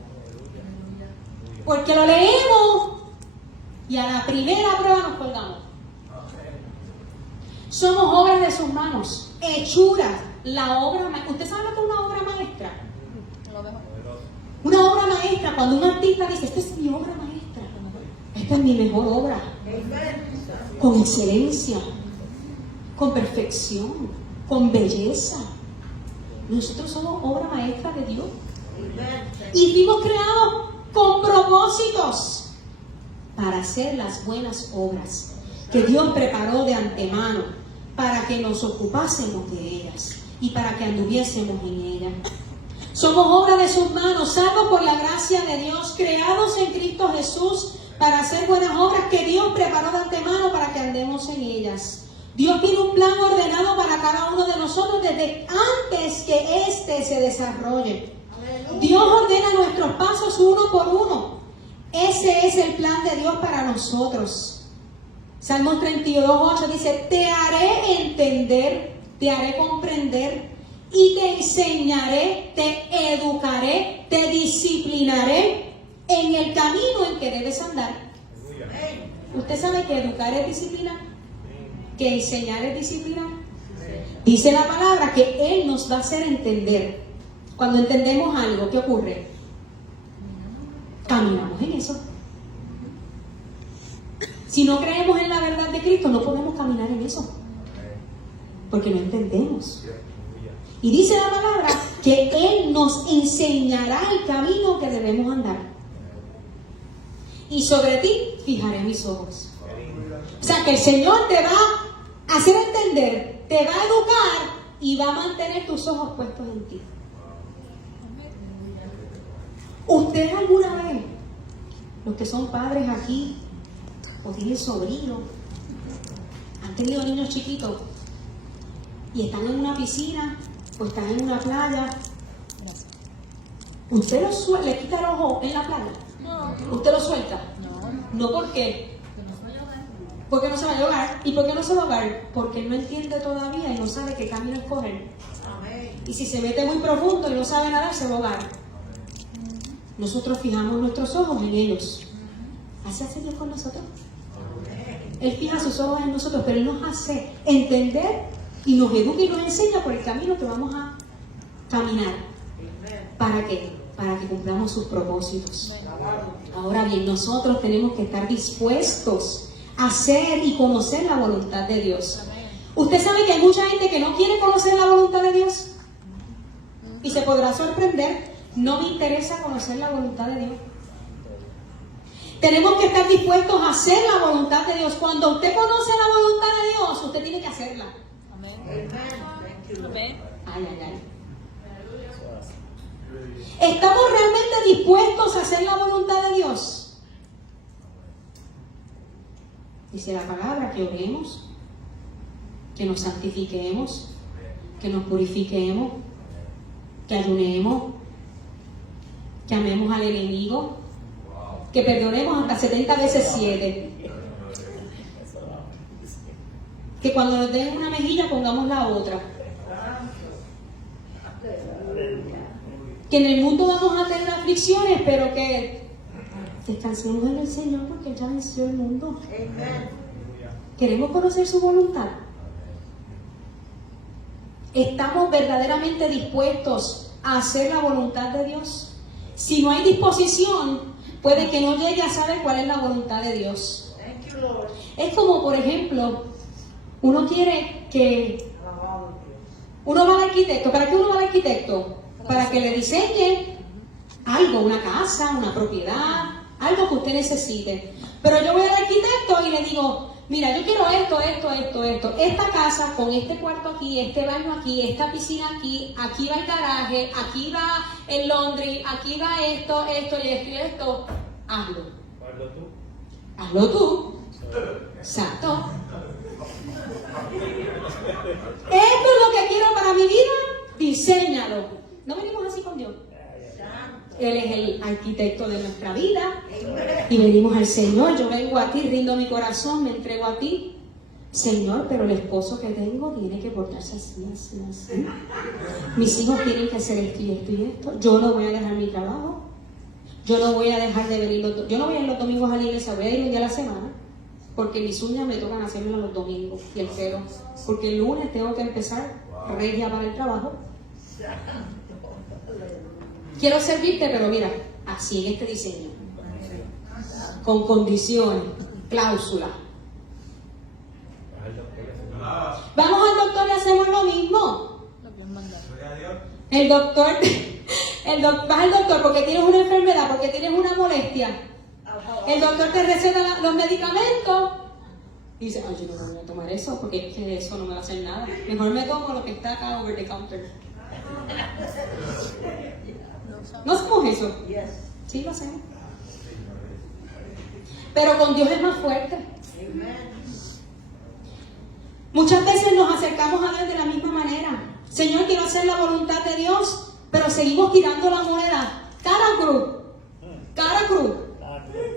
Porque lo leemos y a la primera prueba nos colgamos. Somos obras de sus manos, hechuras, la obra maestra. ¿Usted sabe lo que es una obra maestra? Una obra maestra, cuando un artista dice: esta es mi obra maestra, esta es mi mejor obra, con excelencia, con perfección, con belleza. Nosotros somos obra maestra de Dios. Y fuimos creados con propósitos para hacer las buenas obras que Dios preparó de antemano, para que nos ocupásemos de ellas y para que anduviésemos en ellas. Somos obra de sus manos, salvos por la gracia de Dios, creados en Cristo Jesús para hacer buenas obras que Dios preparó de antemano para que andemos en ellas. Dios tiene un plan ordenado para cada uno de nosotros desde antes que éste se desarrolle. Dios ordena nuestros pasos uno por uno. Ese es el plan de Dios para nosotros. Salmos 32:8 dice: te haré entender, te haré comprender y te enseñaré, te educaré, te disciplinaré en el camino en que debes andar. ¿Usted sabe que educar es disciplinar? ¿Que enseñar es disciplinar? Dice la palabra que Él nos va a hacer entender. Cuando entendemos algo, ¿qué ocurre? Caminamos en eso. Si no creemos en la verdad de Cristo, no podemos caminar en eso, porque no entendemos. Y dice la palabra que Él nos enseñará el camino que debemos andar. Y sobre ti fijaré mis ojos. O sea que el Señor te va a hacer entender, te va a educar y va a mantener tus ojos puestos en ti. ¿Usted alguna vez, los que son padres aquí, o tienen sobrinos, han tenido niños chiquitos y están en una piscina o están en una playa? ¿Usted le quita el ojo en la playa? No. ¿Usted lo suelta? No. No, ¿por qué? Porque no se va a ahogar. ¿Y por qué no se va a ahogar? Porque él no entiende todavía y no sabe qué camino escoger. Y si se mete muy profundo y no sabe nadar, se va a ahogar. Nosotros fijamos nuestros ojos en ellos. ¿Así hace Dios con nosotros? Él fija sus ojos en nosotros, pero Él nos hace entender y nos educa y nos enseña por el camino que vamos a caminar. ¿Para qué? Para que cumplamos sus propósitos. Ahora bien, nosotros tenemos que estar dispuestos a hacer y conocer la voluntad de Dios. ¿Usted sabe que hay mucha gente que no quiere conocer la voluntad de Dios? Y se podrá sorprender. No me interesa conocer la voluntad de Dios. Tenemos que estar dispuestos a hacer la voluntad de Dios. Cuando usted conoce la voluntad de Dios, usted tiene que hacerla. Amén. Amén. Ay, ay, ay. ¿Estamos realmente dispuestos a hacer la voluntad de Dios? Dice la palabra que oremos, que nos santifiquemos, que nos purifiquemos, que ayunemos, que amemos al enemigo, que perdonemos hasta 70 veces 7. Que cuando nos den una mejilla pongamos la otra. Que en el mundo vamos a tener aflicciones, pero que descansemos en el Señor porque Él ya venció el mundo. Queremos conocer su voluntad. ¿Estamos verdaderamente dispuestos a hacer la voluntad de Dios? Si no hay disposición, puede que no llegue a saber cuál es la voluntad de Dios. Es como, por ejemplo, uno quiere que... Uno va al arquitecto. ¿Para qué uno va al arquitecto? Para que le diseñe algo, una casa, una propiedad, algo que usted necesite. Pero yo voy al arquitecto y le digo, mira, yo quiero esto. Esta casa con este cuarto aquí, este baño aquí, esta piscina aquí, aquí va el garaje, aquí va el laundry, aquí va esto y esto. Hazlo. Hazlo tú. Exacto. Esto es lo que quiero para mi vida, diséñalo. No venimos así con Dios. Él es el arquitecto de nuestra vida y venimos al Señor. Yo vengo a ti, rindo mi corazón, me entrego a ti, Señor, pero el esposo que tengo tiene que portarse así. Mis hijos tienen que hacer esto y esto y esto. Yo no voy a dejar mi trabajo. Yo no voy a dejar de venir. Yo no voy a ir los domingos a la iglesia, voy a ir un día a la semana, porque mis uñas me tocan hacerme los domingos y el pelo, porque el lunes tengo que empezar regia para el trabajo. Quiero servirte, pero mira, así en este diseño, con condiciones, cláusulas. Vamos al doctor y hacemos lo mismo. El doctor, vas al doctor porque tienes una enfermedad, porque tienes una molestia. El doctor te receta los medicamentos y dice, ay, yo no voy a tomar eso porque es que eso no me va a hacer nada. Mejor me tomo lo que está acá over the counter. ¿No hacemos eso? Yes. Sí, lo hacemos. Pero con Dios es más fuerte. Amen. Muchas veces nos acercamos a Dios de la misma manera. Señor, quiero hacer la voluntad de Dios, pero seguimos tirando la moneda. Cara cruz. Cara cruz.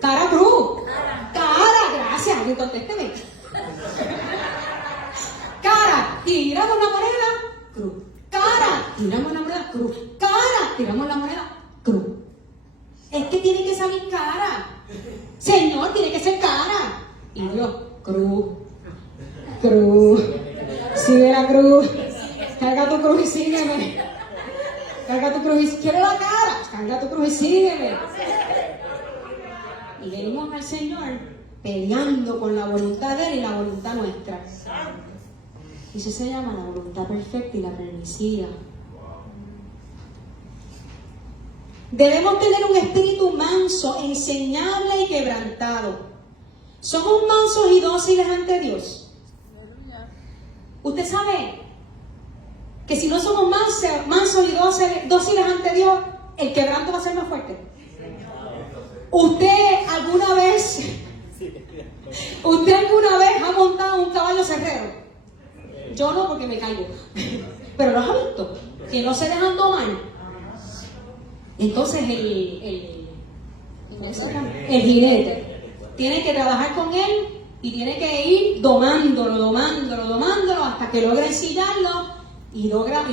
Cara cruz. Cara, gracias. Contésteme. Cara, tiramos la moneda, cruz. Cara, tiramos la moneda, cruz. Cara, tiramos la moneda, cruz. Es que tiene que salir cara. Señor, tiene que ser cara. Y Dios, cruz. Cruz. Sigue la cruz. Carga tu cruz y sígueme. Carga tu cruz y quiero la cara. Carga tu cruz y sígueme. Y venimos al Señor peleando con la voluntad de Él y la voluntad nuestra. Y eso se llama la voluntad perfecta y la permisiva. Debemos tener un espíritu manso, enseñable y quebrantado. ¿Somos mansos y dóciles ante Dios? Usted sabe que si no somos mansos y dóciles ante Dios, el quebranto va a ser más fuerte. ¿Usted alguna vez ha montado un caballo cerrero? Yo no, porque me caigo. Pero los ha visto, que no se dejan domar. Entonces el jinete tiene que trabajar con él y tiene que ir domándolo hasta que logra ensillarlo y logra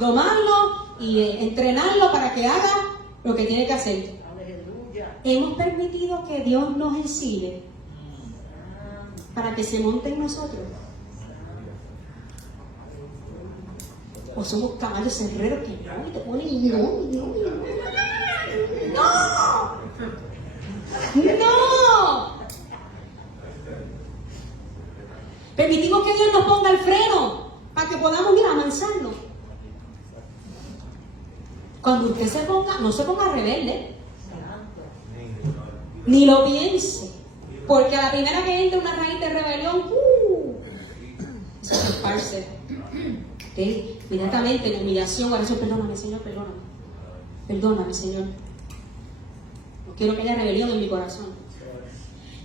domarlo y entrenarlo para que haga lo que tiene que hacer. Aleluya. Hemos permitido que Dios nos ensille para que se monte en nosotros. O somos caballos cerreros que no, y te ponen ¡no! Permitimos que Dios nos ponga el freno para que podamos ir a amansarnos. Cuando usted no se ponga rebelde, ni lo piense, porque a la primera que entra una raíz de rebelión, eso se esparce. Inmediatamente la humillación, ahora eso, perdóname, Señor, perdóname, Señor. No quiero que haya rebelión en mi corazón.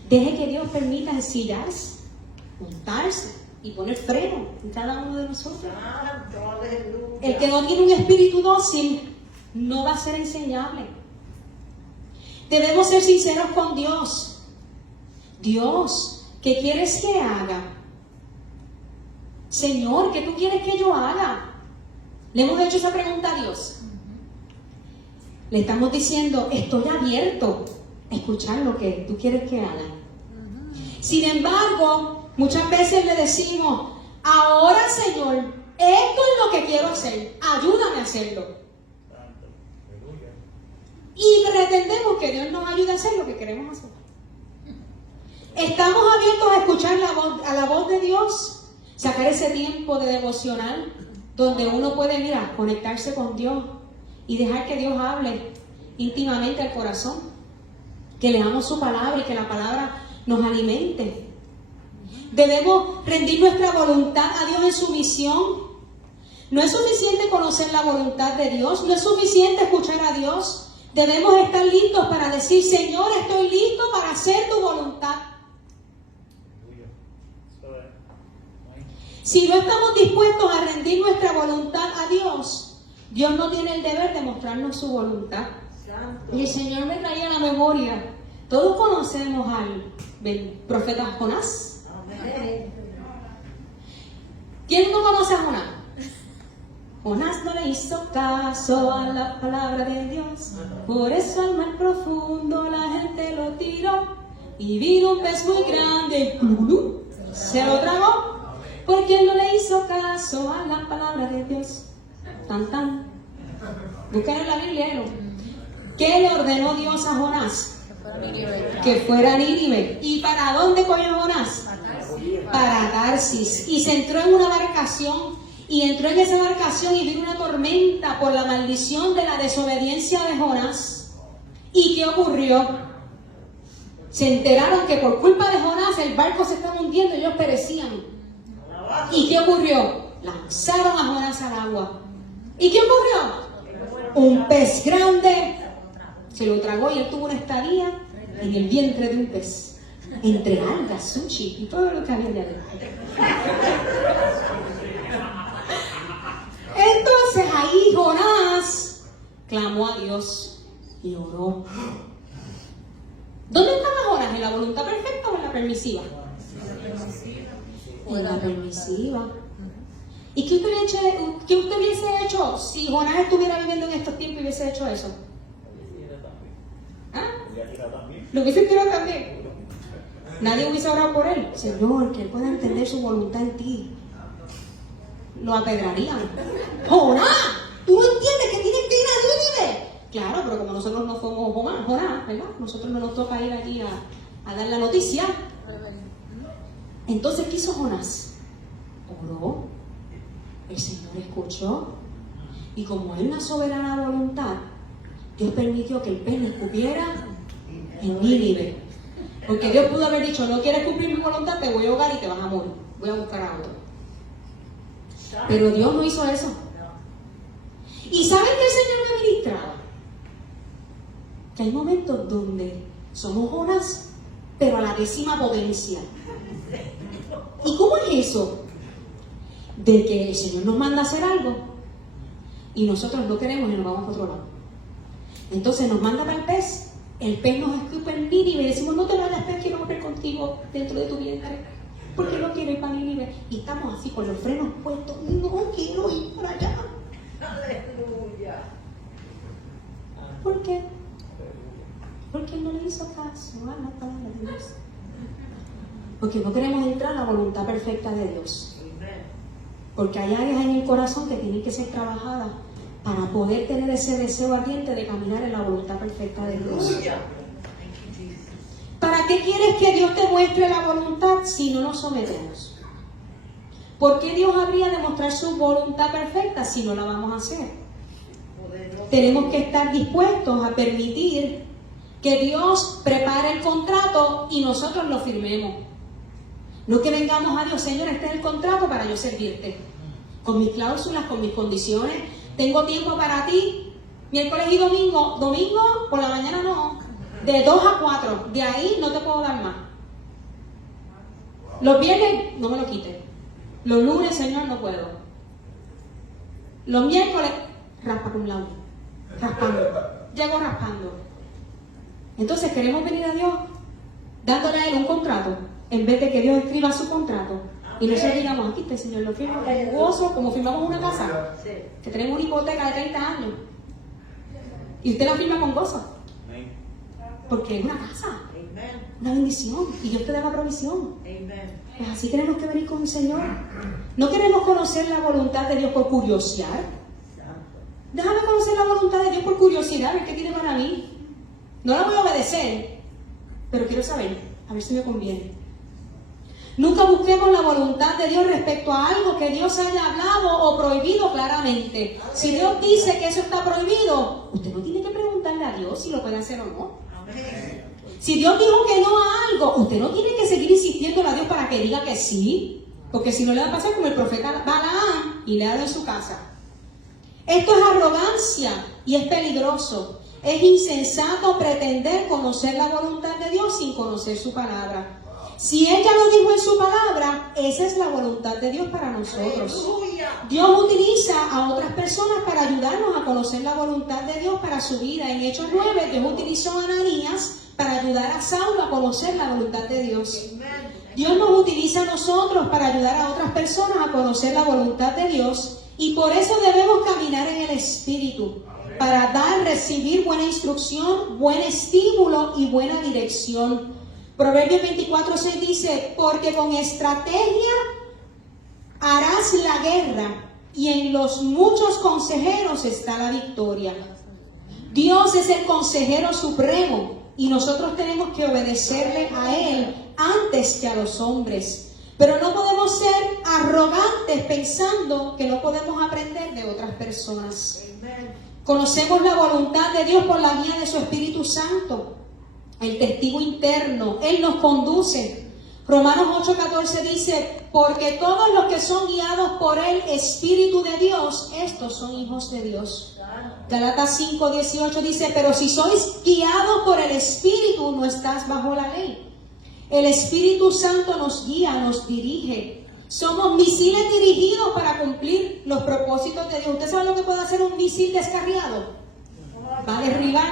Deje que Dios permita ensillarse, montarse y poner freno en cada uno de nosotros. El que no tiene un espíritu dócil no va a ser enseñable. Debemos ser sinceros con Dios. Dios, ¿qué quieres que haga? Señor, ¿qué tú quieres que yo haga? Le hemos hecho esa pregunta a Dios. Le estamos diciendo, estoy abierto a escuchar lo que tú quieres que haga. Sin embargo, muchas veces le decimos, ahora Señor, esto es lo que quiero hacer, ayúdame a hacerlo. Y pretendemos que Dios nos ayude a hacer lo que queremos hacer. ¿Estamos abiertos a escuchar la voz de Dios? Sacar ese tiempo de devocional donde uno puede, conectarse con Dios y dejar que Dios hable íntimamente al corazón. Que leamos su palabra y que la palabra nos alimente. Debemos rendir nuestra voluntad a Dios en sumisión. No es suficiente conocer la voluntad de Dios, no es suficiente escuchar a Dios. Debemos estar listos para decir, Señor, estoy listo para hacer tu voluntad. Si no estamos dispuestos a rendir nuestra voluntad a Dios, Dios no tiene el deber de mostrarnos su voluntad. Y el Señor me traía a la memoria. Todos conocemos al profeta Jonás. ¿Quién no conoce a Jonás? Jonás no le hizo caso a la palabra de Dios. Por eso al mar profundo la gente lo tiró. Y vino un pez muy grande, se lo tragó. Porque él no le hizo caso a la palabra de Dios. Tan tan. Buscan en la Biblia. ¿Qué le ordenó Dios a Jonás? Que fuera a Nínive. ¿Y para dónde cogió Jonás? Para Tarsis. Y se entró en una embarcación. Y entró en esa embarcación y vino una tormenta por la maldición de la desobediencia de Jonás. ¿Y qué ocurrió? Se enteraron que por culpa de Jonás el barco se estaba hundiendo y ellos perecían. ¿Y qué ocurrió? Lanzaron a Jonás al agua. ¿Y qué ocurrió? Un pez grande se lo tragó y él tuvo una estadía en el vientre de un pez, entre algas, sushi y todo lo que había de adentro. Entonces ahí Jonás clamó a Dios y oró. ¿Dónde estaba Jonás? ¿En la voluntad perfecta o en la permisiva? En la permisiva. ¿Y qué usted hubiese hecho si Jonás estuviera viviendo en estos tiempos y hubiese hecho eso? ¿Ah? Lo hubiese tirado también. Nadie hubiese orado por él. Señor, que él pueda entender su voluntad en ti. Lo apedrarían. ¡Jonás! ¿Tú no entiendes que tienes que ir a Nínive? Claro, pero como nosotros no somos Jonás, ¿verdad? Nosotros no nos toca ir allí a dar la noticia. Entonces, ¿qué hizo Jonás? Oró. El Señor escuchó. Y como hay una soberana voluntad, Dios permitió que el pez le escupiera en Nínive. Porque Dios pudo haber dicho, no quieres cumplir mi voluntad, te voy a ahogar y te vas a morir. Voy a buscar a otro. Pero Dios no hizo eso. ¿Y saben que el Señor me ministraba? Que hay momentos donde somos Jonás, pero a la 10ª potencia. ¿Y cómo es eso? De que el Señor nos manda a hacer algo y nosotros no queremos y nos vamos a otro lado. Entonces nos manda para el pez nos escupe en Nínive y decimos, no te vayas, pez, quiero volver contigo dentro de tu vientre. Porque no quiero ir para Nínive. Y estamos así con los frenos puestos, no quiero ir para allá. Aleluya. ¿Por qué? Porque no le hizo caso a la palabra de Dios. Porque no queremos entrar a la voluntad perfecta de Dios. Porque hay áreas en el corazón que tienen que ser trabajadas para poder tener ese deseo ardiente de caminar en la voluntad perfecta de Dios. ¿Para qué quieres que Dios te muestre la voluntad si no nos sometemos? ¿Por qué Dios habría de mostrar su voluntad perfecta si no la vamos a hacer? Tenemos que estar dispuestos a permitir que Dios prepare el contrato y nosotros lo firmemos. No que vengamos a Dios, Señor, este es el contrato para yo servirte. Con mis cláusulas, con mis condiciones. Tengo tiempo para ti, miércoles y domingo. Domingo por la mañana no. De 2 a 4. De ahí no te puedo dar más. Los viernes no me lo quites. Los lunes, Señor, no puedo. Los miércoles, raspa con la uña. Raspando. Llego raspando. Entonces queremos venir a Dios dándole a Él un contrato, en vez de que Dios escriba su contrato. Y nosotros digamos, aquí está, Señor, lo firmo con gozo, como firmamos una casa, que tenemos una hipoteca de 30 años. Y usted la firma con gozo. Porque es una casa, una bendición, y Dios te da la provisión. Pues así queremos que venir con el Señor. No queremos conocer la voluntad de Dios por curiosidad. Déjame conocer la voluntad de Dios por curiosidad, a ver qué tiene para mí. No la voy a obedecer, pero quiero saber, a ver si me conviene. Nunca busquemos la voluntad de Dios respecto a algo que Dios haya hablado o prohibido claramente. Si Dios dice que eso está prohibido, usted no tiene que preguntarle a Dios si lo puede hacer o no. Si Dios dijo que no a algo, usted no tiene que seguir insistiendo a Dios para que diga que sí, porque si no le va a pasar como el profeta Balaam y le ha dado en su casa. Esto es arrogancia y es peligroso. Es insensato pretender conocer la voluntad de Dios sin conocer su palabra. Si ella lo dijo en su palabra, esa es la voluntad de Dios para nosotros. Dios utiliza a otras personas para ayudarnos a conocer la voluntad de Dios para su vida. En Hechos 9, Dios utilizó a Ananías para ayudar a Saulo a conocer la voluntad de Dios. Dios nos utiliza a nosotros para ayudar a otras personas a conocer la voluntad de Dios, y por eso debemos caminar en el Espíritu, para dar, recibir buena instrucción, buen estímulo y buena dirección. Proverbios 24:6 dice, porque con estrategia harás la guerra y en los muchos consejeros está la victoria. Dios es el consejero supremo y nosotros tenemos que obedecerle a Él antes que a los hombres. Pero no podemos ser arrogantes pensando que no podemos aprender de otras personas. Conocemos la voluntad de Dios por la guía de su Espíritu Santo, el testigo interno. Él nos conduce. Romanos 8:14 dice, porque todos los que son guiados por el Espíritu de Dios, estos son hijos de Dios. Gálatas 5:18 dice, pero si sois guiados por el Espíritu, no estás bajo la ley. El Espíritu Santo nos guía, nos dirige. Somos misiles dirigidos para cumplir los propósitos de Dios. ¿Usted sabe lo que puede hacer un misil descarriado? Va a derribar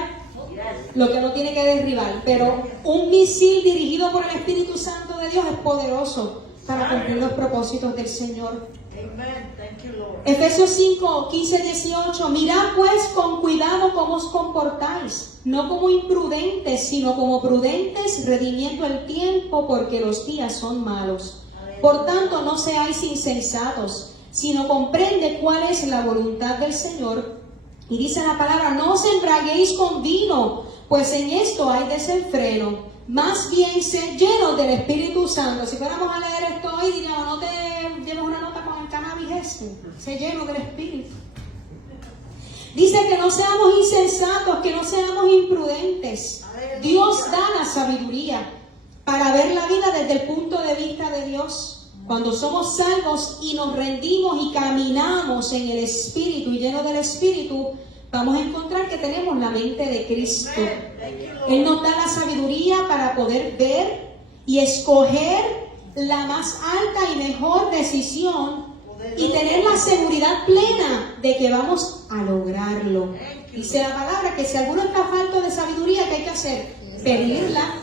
lo que no tiene que derribar. Pero un misil dirigido por el Espíritu Santo de Dios es poderoso para cumplir los propósitos del Señor. Amen. Thank you, Lord. Efesios 5:15-18. Mirad pues con cuidado cómo os comportáis, no como imprudentes, sino como prudentes, redimiendo el tiempo, porque los días son malos. Por tanto, no seáis insensatos, sino comprende cuál es la voluntad del Señor. Y dice la palabra, no os embriaguéis con vino, pues en esto hay desenfreno. Más bien, sed llenos del Espíritu Santo. Si fuéramos a leer esto hoy, diríamos, no te lleves una nota con el cannabis ese. Sé lleno del Espíritu. Dice que no seamos insensatos, que no seamos imprudentes. Dios da la sabiduría para ver la vida desde el punto de vista de Dios. Cuando somos salvos y nos rendimos y caminamos en el Espíritu y llenos del Espíritu, vamos a encontrar que tenemos la mente de Cristo. Él nos da la sabiduría para poder ver y escoger la más alta y mejor decisión y tener la seguridad plena de que vamos a lograrlo. Dice la palabra que si alguno está falto de sabiduría, ¿qué hay que hacer? Pedirla.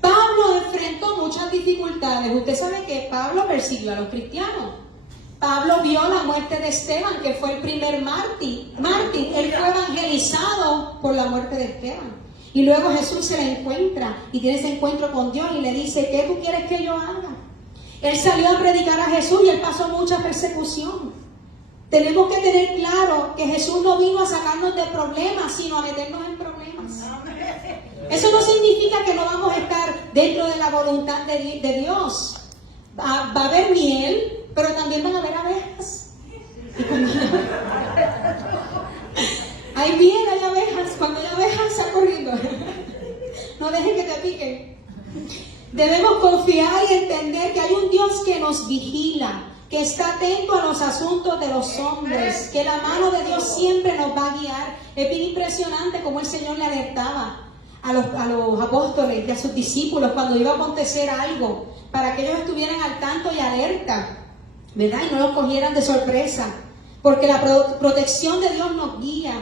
Pablo enfrentó muchas dificultades. Usted sabe que Pablo persiguió a los cristianos. Pablo vio la muerte de Esteban, que fue el primer mártir. Él fue evangelizado por la muerte de Esteban. Y luego Jesús se le encuentra y tiene ese encuentro con Dios y le dice, ¿qué tú quieres que yo haga? Él salió a predicar a Jesús y él pasó mucha persecución. Tenemos que tener claro que Jesús no vino a sacarnos de problemas, sino a meternos en problemas. Eso no significa que no vamos a estar dentro de la voluntad de Dios. Va a haber miel, pero también van a haber abejas. Hay miel, hay abejas. Cuando hay abejas, sal corriendo. No dejen que te piquen. Debemos confiar y entender que hay un Dios que nos vigila, que está atento a los asuntos de los hombres, que la mano de Dios siempre nos va a guiar. Es bien impresionante cómo el Señor le alertaba a los apóstoles y a sus discípulos cuando iba a acontecer algo, para que ellos estuvieran al tanto y alerta, ¿verdad? Y no los cogieran de sorpresa, porque la protección de Dios nos guía.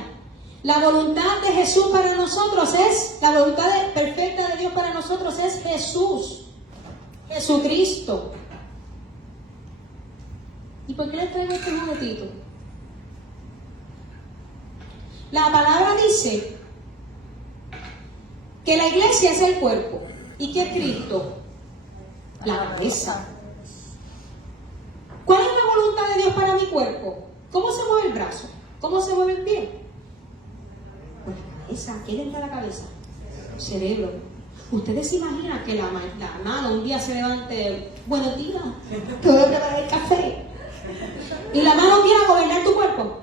La voluntad de Jesús para nosotros es, la voluntad perfecta de Dios para nosotros es Jesús, Jesucristo. ¿Y por qué les traigo este juguetito? La palabra dice que la iglesia es el cuerpo. ¿Y qué es Cristo? La cabeza. ¿Cuál es la voluntad de Dios para mi cuerpo? ¿Cómo se mueve el brazo? ¿Cómo se mueve el pie? Pues la cabeza. ¿Qué entra la cabeza? El cerebro. ¿Ustedes se imaginan que la mano un día se levante, buenos días, te voy a preparar el café? Y la mano quiera gobernar tu cuerpo.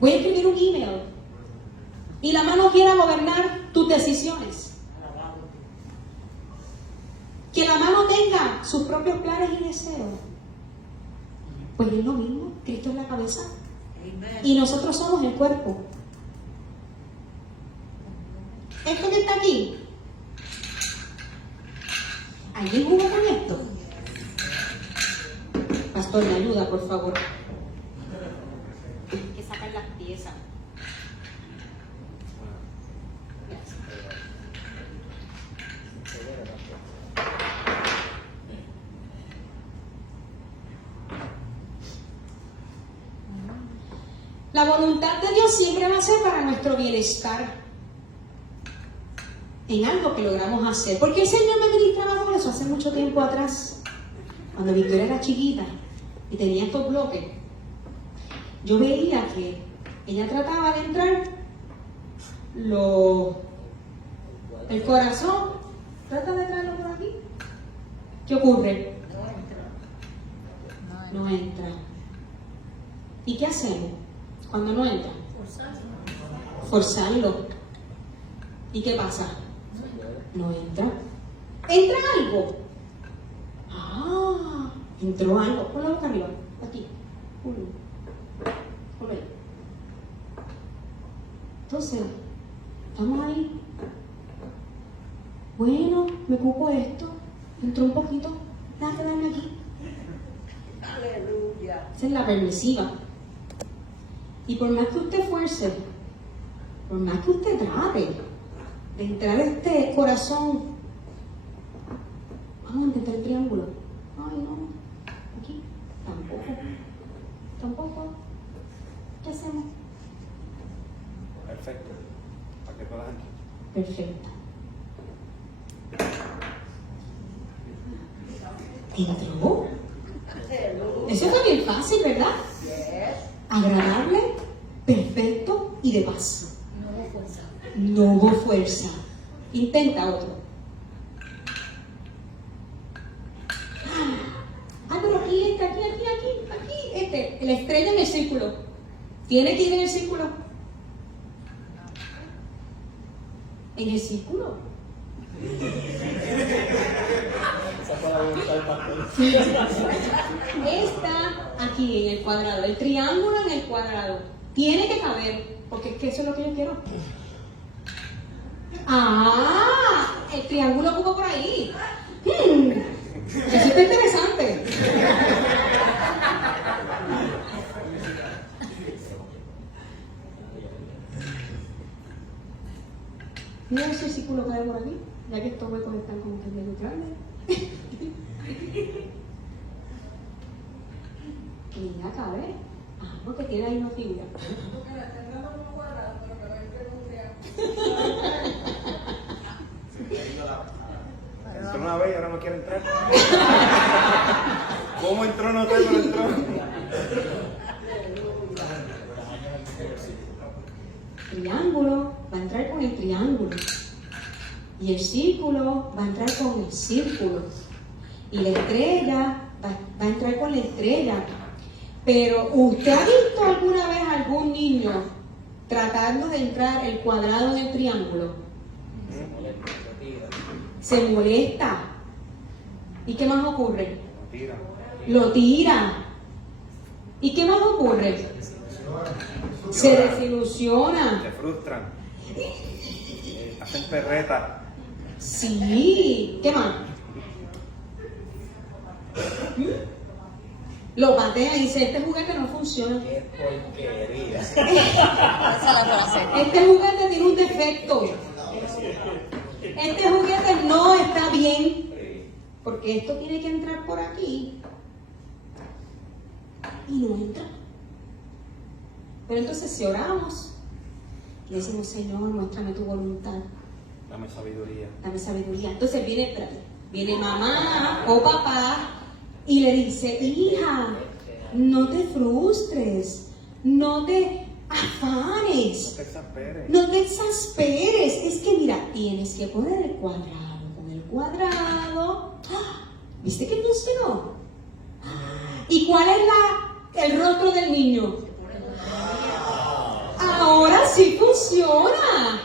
Voy a escribir un email. Y la mano quiera gobernar tus decisiones. Que la mano tenga sus propios planes y deseos. Pues es lo mismo. Cristo es la cabeza. Y nosotros somos el cuerpo. Esto que está aquí, ¿alguien jugó con esto? Pastor, me ayuda, por favor. Hay que sacar las piezas. La voluntad de Dios siempre va a ser para nuestro bienestar en algo que logramos hacer. Porque el Señor me ministraba con eso hace mucho tiempo atrás, cuando Victoria era chiquita y tenía estos bloques. Yo veía que ella trataba de entrar el corazón, trata de traerlo por aquí. ¿Qué ocurre? No entra. ¿Y qué hacemos cuando no entra? Forzarlo. ¿Y qué pasa? No entra. ¿Entra algo? Entró algo. Ponlo acá arriba. Aquí. Ponlo ahí. Entonces, estamos ahí. Bueno, me ocupo esto. Entró un poquito. Déjame quedarme aquí. Aleluya. Esa es la permisiva. Y por más que usted fuerce, por más que usted trate de entrar a este corazón, vamos a intentar el triángulo. Ay, no. Aquí. Tampoco. ¿Qué hacemos? Perfecto. Para que puedas aquí. Perfecto. ¿Entró? Aleluya. Eso fue bien fácil, ¿verdad? Yes. Agradable, perfecto y de paz. No hubo fuerza. Intenta otro. Pero aquí, la estrella en el círculo. Tiene que ir en el círculo. En el círculo. Está aquí en el cuadrado, el triángulo en el cuadrado. Tiene que caber, porque es que eso es lo que yo quiero. El triángulo ocupa por ahí. Eso está interesante. Mira si el círculo cae por aquí, ya que estos huecos están como que medio grandes. Mira, cabe. Porque tiene ahí una figura. Entró una vez y ahora no quiere entrar. ¿Cómo entró? No sé, pero entró. Triángulo va a entrar con el triángulo. Y el círculo va a entrar con el círculo. Y la estrella va a entrar con la estrella. Pero, ¿usted ha visto alguna vez a algún niño tratando de entrar el cuadrado en el triángulo? Se molesta. ¿Y qué más ocurre? Tira. Lo tira. ¿Y qué más ocurre? Se desilusiona. Se frustran. Hacen perreta. Sí. ¿Qué más? Lo patea y dice, este juguete no funciona. Qué porquería. Este juguete tiene un defecto. Este juguete no está bien. Porque esto tiene que entrar por aquí. Y no entra. Pero entonces si oramos y decimos, Señor, muéstrame tu voluntad. Dame sabiduría. Dame sabiduría. Entonces viene mamá o papá y le dice, hija, no te frustres, no te afanes, No te exasperes. no te exasperes. Es que mira, tienes que poner el cuadrado con el cuadrado. ¡Ah! ¿Viste que funcionó? ¿Y cuál es el rostro del niño? Ahora sí funciona.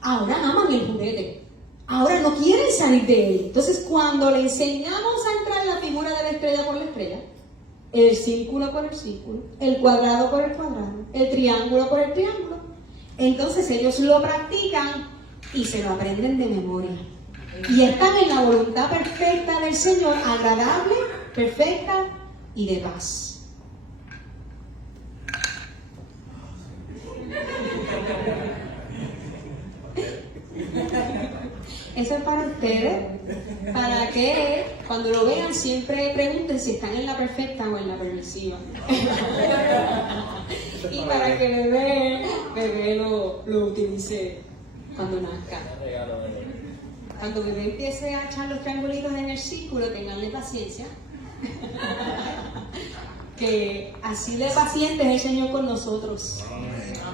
Ahora aman el juguete. Ahora no quieren salir de él. Entonces, cuando le enseñamos a entrar la figura de la estrella por la estrella, el círculo por el círculo, el cuadrado por el cuadrado, el triángulo por el triángulo, entonces ellos lo practican y se lo aprenden de memoria. Y están en la voluntad perfecta del Señor, agradable, perfecta y de paz. Eso es para ustedes, para que cuando lo vean siempre pregunten si están en la perfecta o en la permisiva. Y para que bebé lo utilice cuando nazca. Cuando bebé empiece a echar los triangulitos en el círculo, tenganle paciencia. Que así de paciente es el Señor con nosotros.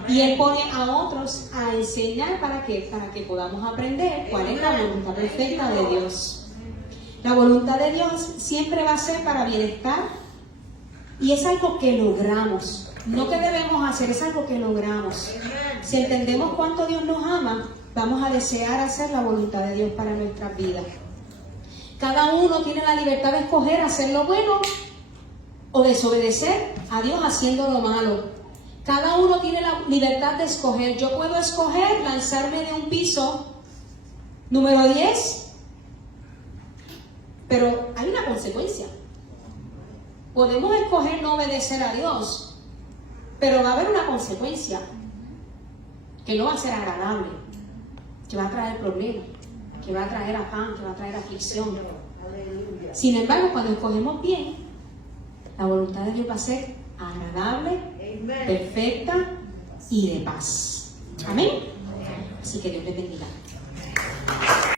Y Él pone a otros a enseñar para que podamos aprender cuál es la voluntad perfecta de Dios. La voluntad de Dios siempre va a ser para bienestar y es algo que logramos. No que debemos hacer, es algo que logramos. Si entendemos cuánto Dios nos ama, vamos a desear hacer la voluntad de Dios para nuestras vidas. Cada uno tiene la libertad de escoger hacer lo bueno o desobedecer a Dios haciendo lo malo. Cada uno tiene la libertad de escoger. Yo puedo escoger lanzarme de un piso número 10, pero hay una consecuencia. Podemos escoger no obedecer a Dios, pero va a haber una consecuencia que no va a ser agradable, que va a traer problemas, que va a traer afán, que va a traer aflicción. Aleluya. Sin embargo, cuando escogemos bien, la voluntad de Dios va a ser agradable, Amen. perfecta y de paz. Amén. Así que Dios les bendiga.